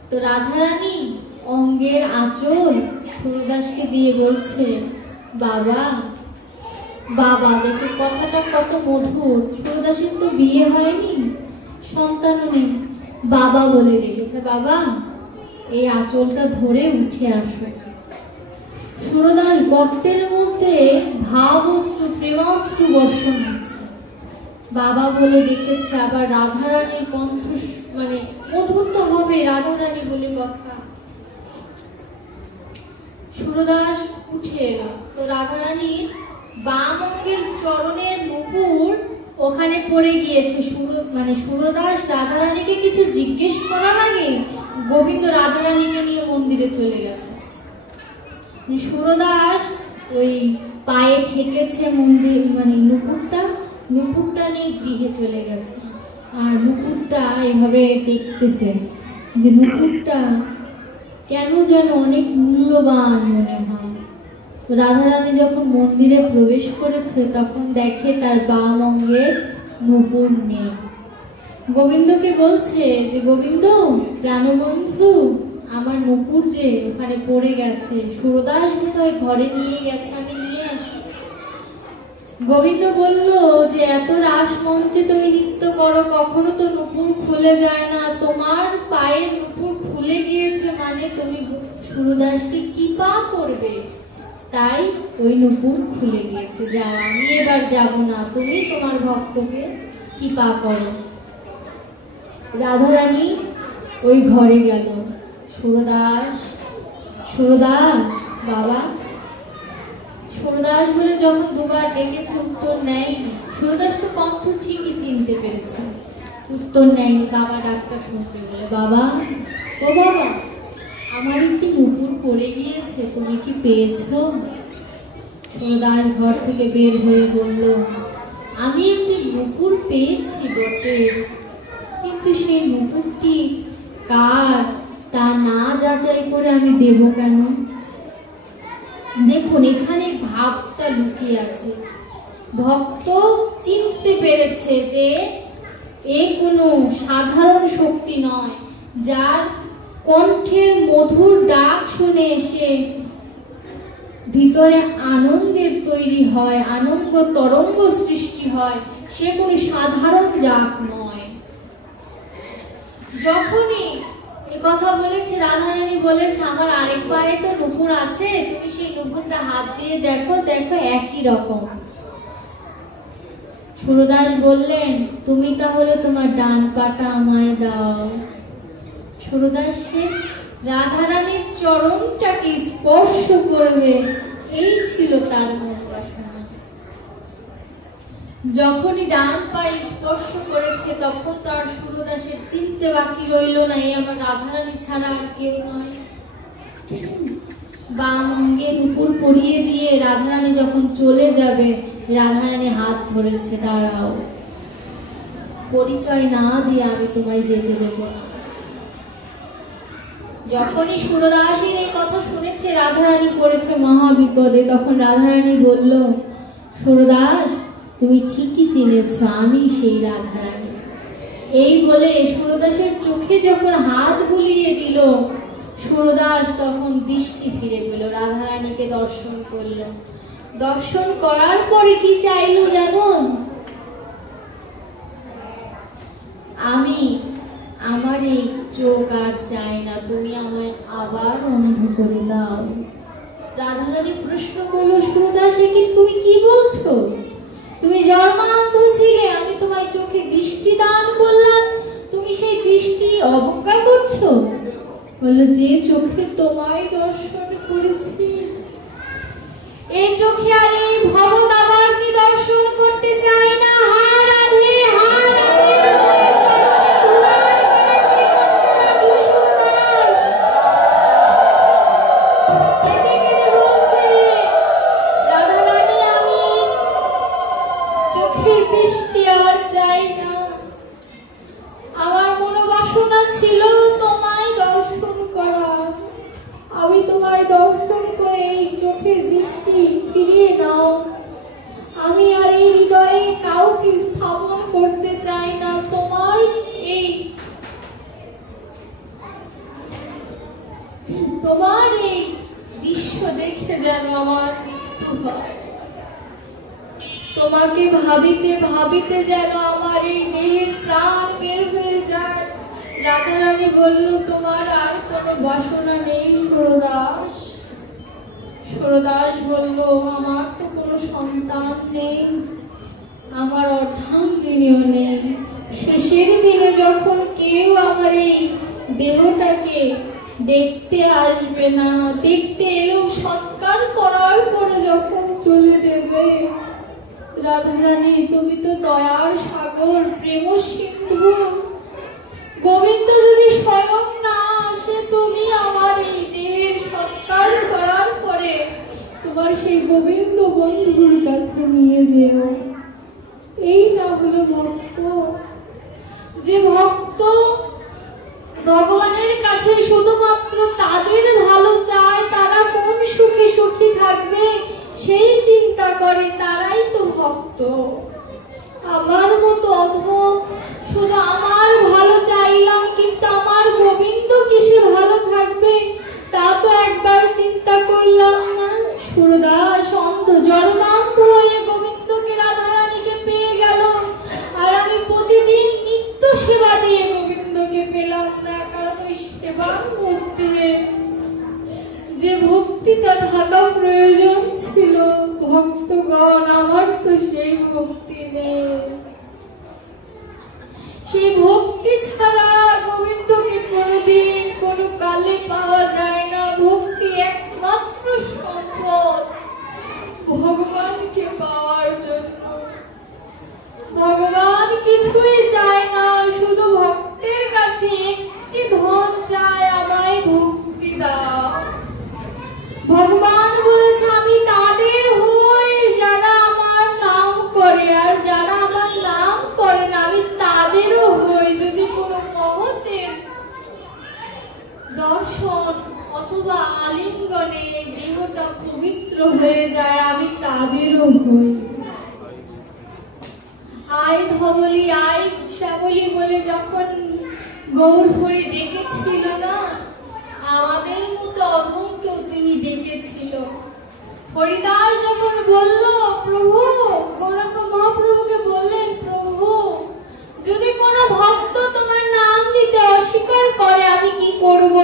তো রাধারানী অঙ্গের আঁচল সুরদাসকে দিয়ে বলছে, বাবা বাবা। দেখো কথাটা কত মধুর। সুরদাসের তো বিয়ে হয়নি, সন্তানও নেই, বাবা বলে রেখেছে। বাবা এই আঁচলটা ধরে উঠে আসো। সুরদাস গর্তের মধ্যে ভাব অশ্রু প্রেমাশ্রু বর্ষণ হচ্ছে, বাবা বলে দেখেছে। আবার রাধারানীর কণ্ঠ মানে মধুর তো হবে, রাধারানী বলে কথা। সুরদাস উঠে এলো। তো রাধারানীর বাম অঙ্গের চরণের নুপুর ওখানে পড়ে গিয়েছে। সুরদাস রাধারানীকে কিছু জিজ্ঞেস করার আগে গোবিন্দ রাধারানীকে নিয়ে মন্দিরে চলে গেছে। সুরদাস ওই পায়ে ঠেকেছে মন্দির নুপুরটা নিয়ে গৃহে চলে গেছে। আর নুপুরটা এইভাবে দেখতেছে যে নুপুরটা কেন যেন অনেক মূল্যবান মনে হয়। তো রাধারানী যখন মন্দিরে প্রবেশ করেছে তখন দেখে তার বাম অঙ্গে নুপুর নেই। গোবিন্দকে বলছে যে, গোবিন্দ প্রাণবন্ধু, আমার নুপুর যে ওখানে পড়ে গেছে, সুরদাস বোধহয় ঘরে নিয়ে গেছে, আমি নিয়ে আসি। গোবিন্দ বলল যে, এত রাস মঞ্চে তুমি নৃত্য করো, কখনো তো নুপুর খুলে যায় না, তোমার পায়ের নুপুর খুলে গিয়েছে মানে তুমি সুরদাসকে কি পা করবে, তাই ওই নুপুর খুলে গিয়েছে। যাও, আমি এবার যাব না, তুমি তোমার ভক্তকে কি পা করো। রাধারানী ওই ঘরে গেল। সুরদাস বাবা। সুরদাস বলে যখন দুবার ডেকেছে উত্তর নেয়নি। সুরদাস তো কণ্ঠ ঠিকই চিনতে পেরেছে, উত্তর নেয়নি। বাবা ডাক্তার শুনতে বলে, বাবা ও বাবা, আমার একটি নুপুর পড়ে গিয়েছে, তুমি কি পেয়েছো? সুরদাস ঘর থেকে বের হয়ে বলল, আমি একটি নুপুর পেয়েছি বটে, কিন্তু সেই নুপুরটি কার তা না যাচাই করে আমি দেব কেন? দেখুন এখানে ভাবটা লুকিয়ে আছে। ভক্ত চিনতে পেরেছে যে এ কোনো সাধারণ শক্তি নয়, যার কণ্ঠের মধুর ডাক শুনে সে ভিতরে আনন্দের তৈরি হয়, আনন্দ তরঙ্গ সৃষ্টি হয়, সে কোনো সাধারণ ডাক নয়। যখনই এ কথা বলেছে রাধারানী বলেছে, আমার আরেক পায়ে তো নুপুর আছে, তুমি সেই নুপুরটা হাত দিয়ে দেখো, দেখো একই রকম। সুরদাস বললেন, তুমি তাহলে তোমার ডান পাটা আমায় দাও। সুরদাস রাধারানীর চরণটাকে স্পর্শ করবে, এই ছিল তার মন বাসনা। যখনই ডান পায়ে স্পর্শ করেছে তখন তার সুরদাসের চিনতে বাকি রইল না, এই আমার রাধারানী ছাড়া আর কেউ নয়। বাম অঙ্গে নুপুর পরিয়ে দিয়ে রাধারানী যখন চলে যাবে, রাধারানী হাত ধরেছে, দাঁড়াও, পরিচয় না দিয়ে আমি তোমায় যেতে দেব না। যখনই সুরদাসের এই কথা শুনেছে রাধারানী পড়েছে মহাবিপদে, তখন রাধারানী বলল, সুরদাস তুমি ঠিকই চিনেছ, আমি সেই রাধারানী। এই বলে সুরদাসের চোখে যখন হাত বুলিয়ে দিল, সুরদাস তখন দৃষ্টি ফিরে পেল, রাধারানীকে দর্শন করল। দর্শন করার পরে কি চাইল যেমন, আমি আমার এই চোখ আর চাই না, তুমি আমায় আবার অন্ধ করে দাও। রাধারানী প্রশ্ন করলো, সুরদাসে কি তুমি কি বলছো? তুমি জন্মান্ধ ছিলে, আমি তোমায় চোখে দৃষ্টি দান করলাম, তুমি সেই দৃষ্টি অবজ্ঞা করছো? বললো, যে চোখে তোমায় দর্শন করেছি, এই চোখে আর এই ভবদাবারকে দর্শন করতে চাই না। হা রাধে, হা রাধে, চরণে ধুলাই গড়াগড়ি করতে লাগলো সুরদাস। কেঁদে কেঁদে বলছে, রাধারানী আমি চোখের দৃষ্টি আর চাই না, আমার মনোবাসনা ছিল তোমায় দর্শন করার, আমি তোমায় দর্শন করে এই চোখের দৃষ্টি ফিরিয়ে নাও। আমি আর এই হৃদয়ে কাউকে স্থাপন করতে চাই না। তোমার এই দৃশ্য দেখে যেন আমার মৃত্যু হয়। তোমাকে ভাবিতে ভাবিতে যেন আমার এই দেহের প্রাণ বের হয়ে যায়। রাধারানী বলল, তোমার আর কোনো বাসনা নেই সুরদাস? সুরদাস বলল, আমার তো কোনো সন্তান নেই, আমার অর্ধাঙ্গিনীও নেই। শেষের দিনে যখন কেউ আমার এই দেহটাকে দেখতে আসবে না, দেখতে এলেও সৎকার করার পরে যখন চলে যাবে, রাধারানী তুমি তো দয়ার সাগর, প্রেম সিন্ধু, গোবিন্দ যদি স্বয়ং না আসে, তুমি আমার এই দেহের সৎকার করার পরে তোমার সেই গোবিন্দ বন্ধুর কাছে নিয়ে যেও। এই না হলো ভক্ত। যে ভক্ত ভগবানের কাছে শুধুমাত্র তাদের ভালো চায়, তারা কোন সুখে সুখী থাকবে সেই চিন্তা করে, তারাই তো ভক্ত। আমার মতো অধম শুধু আমার ভালো চাইলাম, কিন্তু আমার গোবিন্দ কিসে ভালো থাকবে তা তো একবার চিন্তা করলাম না। সুরদাস অন্ধ, জন্মান্ধ হয়ে গোবিন্দকে, রাধারানীকে পেয়ে গেল, আর আমি প্রতিদিন নিত্য সেবা দিয়ে গোবিন্দকে পেলাম না। কারণ ওই সেবার মধ্যে যে ভক্তিটা থাকা প্রয়োজন ছিল, ভক্তগণ, আমার তো সেই ভক্তি নেই। সেই ভক্তি ছাড়া গোবিন্দকে কোনোদিন কোনো কালে পাওয়া যায় না। ভক্তি একমাত্র সম্পদ ভগবানকে পাওয়ার জন্য। ভগবান কিছুই চায় না, শুধু ভক্তের কাছে একটি ধন চায়, আমায় ভক্তি দাও। ভগবান বলেছে, আমি তাদের হই যারা আমার নাম করে, আর যারা আমার নাম করে না আমি তাদেরও হই। যদি কোনো মহতের দর্শন অথবা আলিঙ্গনে দেহটা পবিত্র হয়ে যায়, আমি তাদেরও হই। আয় ধবলি, আয় শ্যামলি বলে যখন গৌর হরি ডেকেছিল না, আমাদের মতো অধমকেও তিনি ডেকেছিল। হরিদাস যখন বলল, প্রভু, গৌরাঙ্গ মহাপ্রভুকে বললেন, প্রভু, যদি কোনো ভক্ত তোমার নাম নিতে অস্বীকার করে আমি কি করব?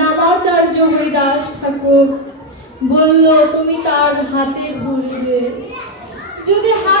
নামাচার্য হরিদাস ঠাকুর বলল, তুমি তার হাতে ধরবে। যদি হাত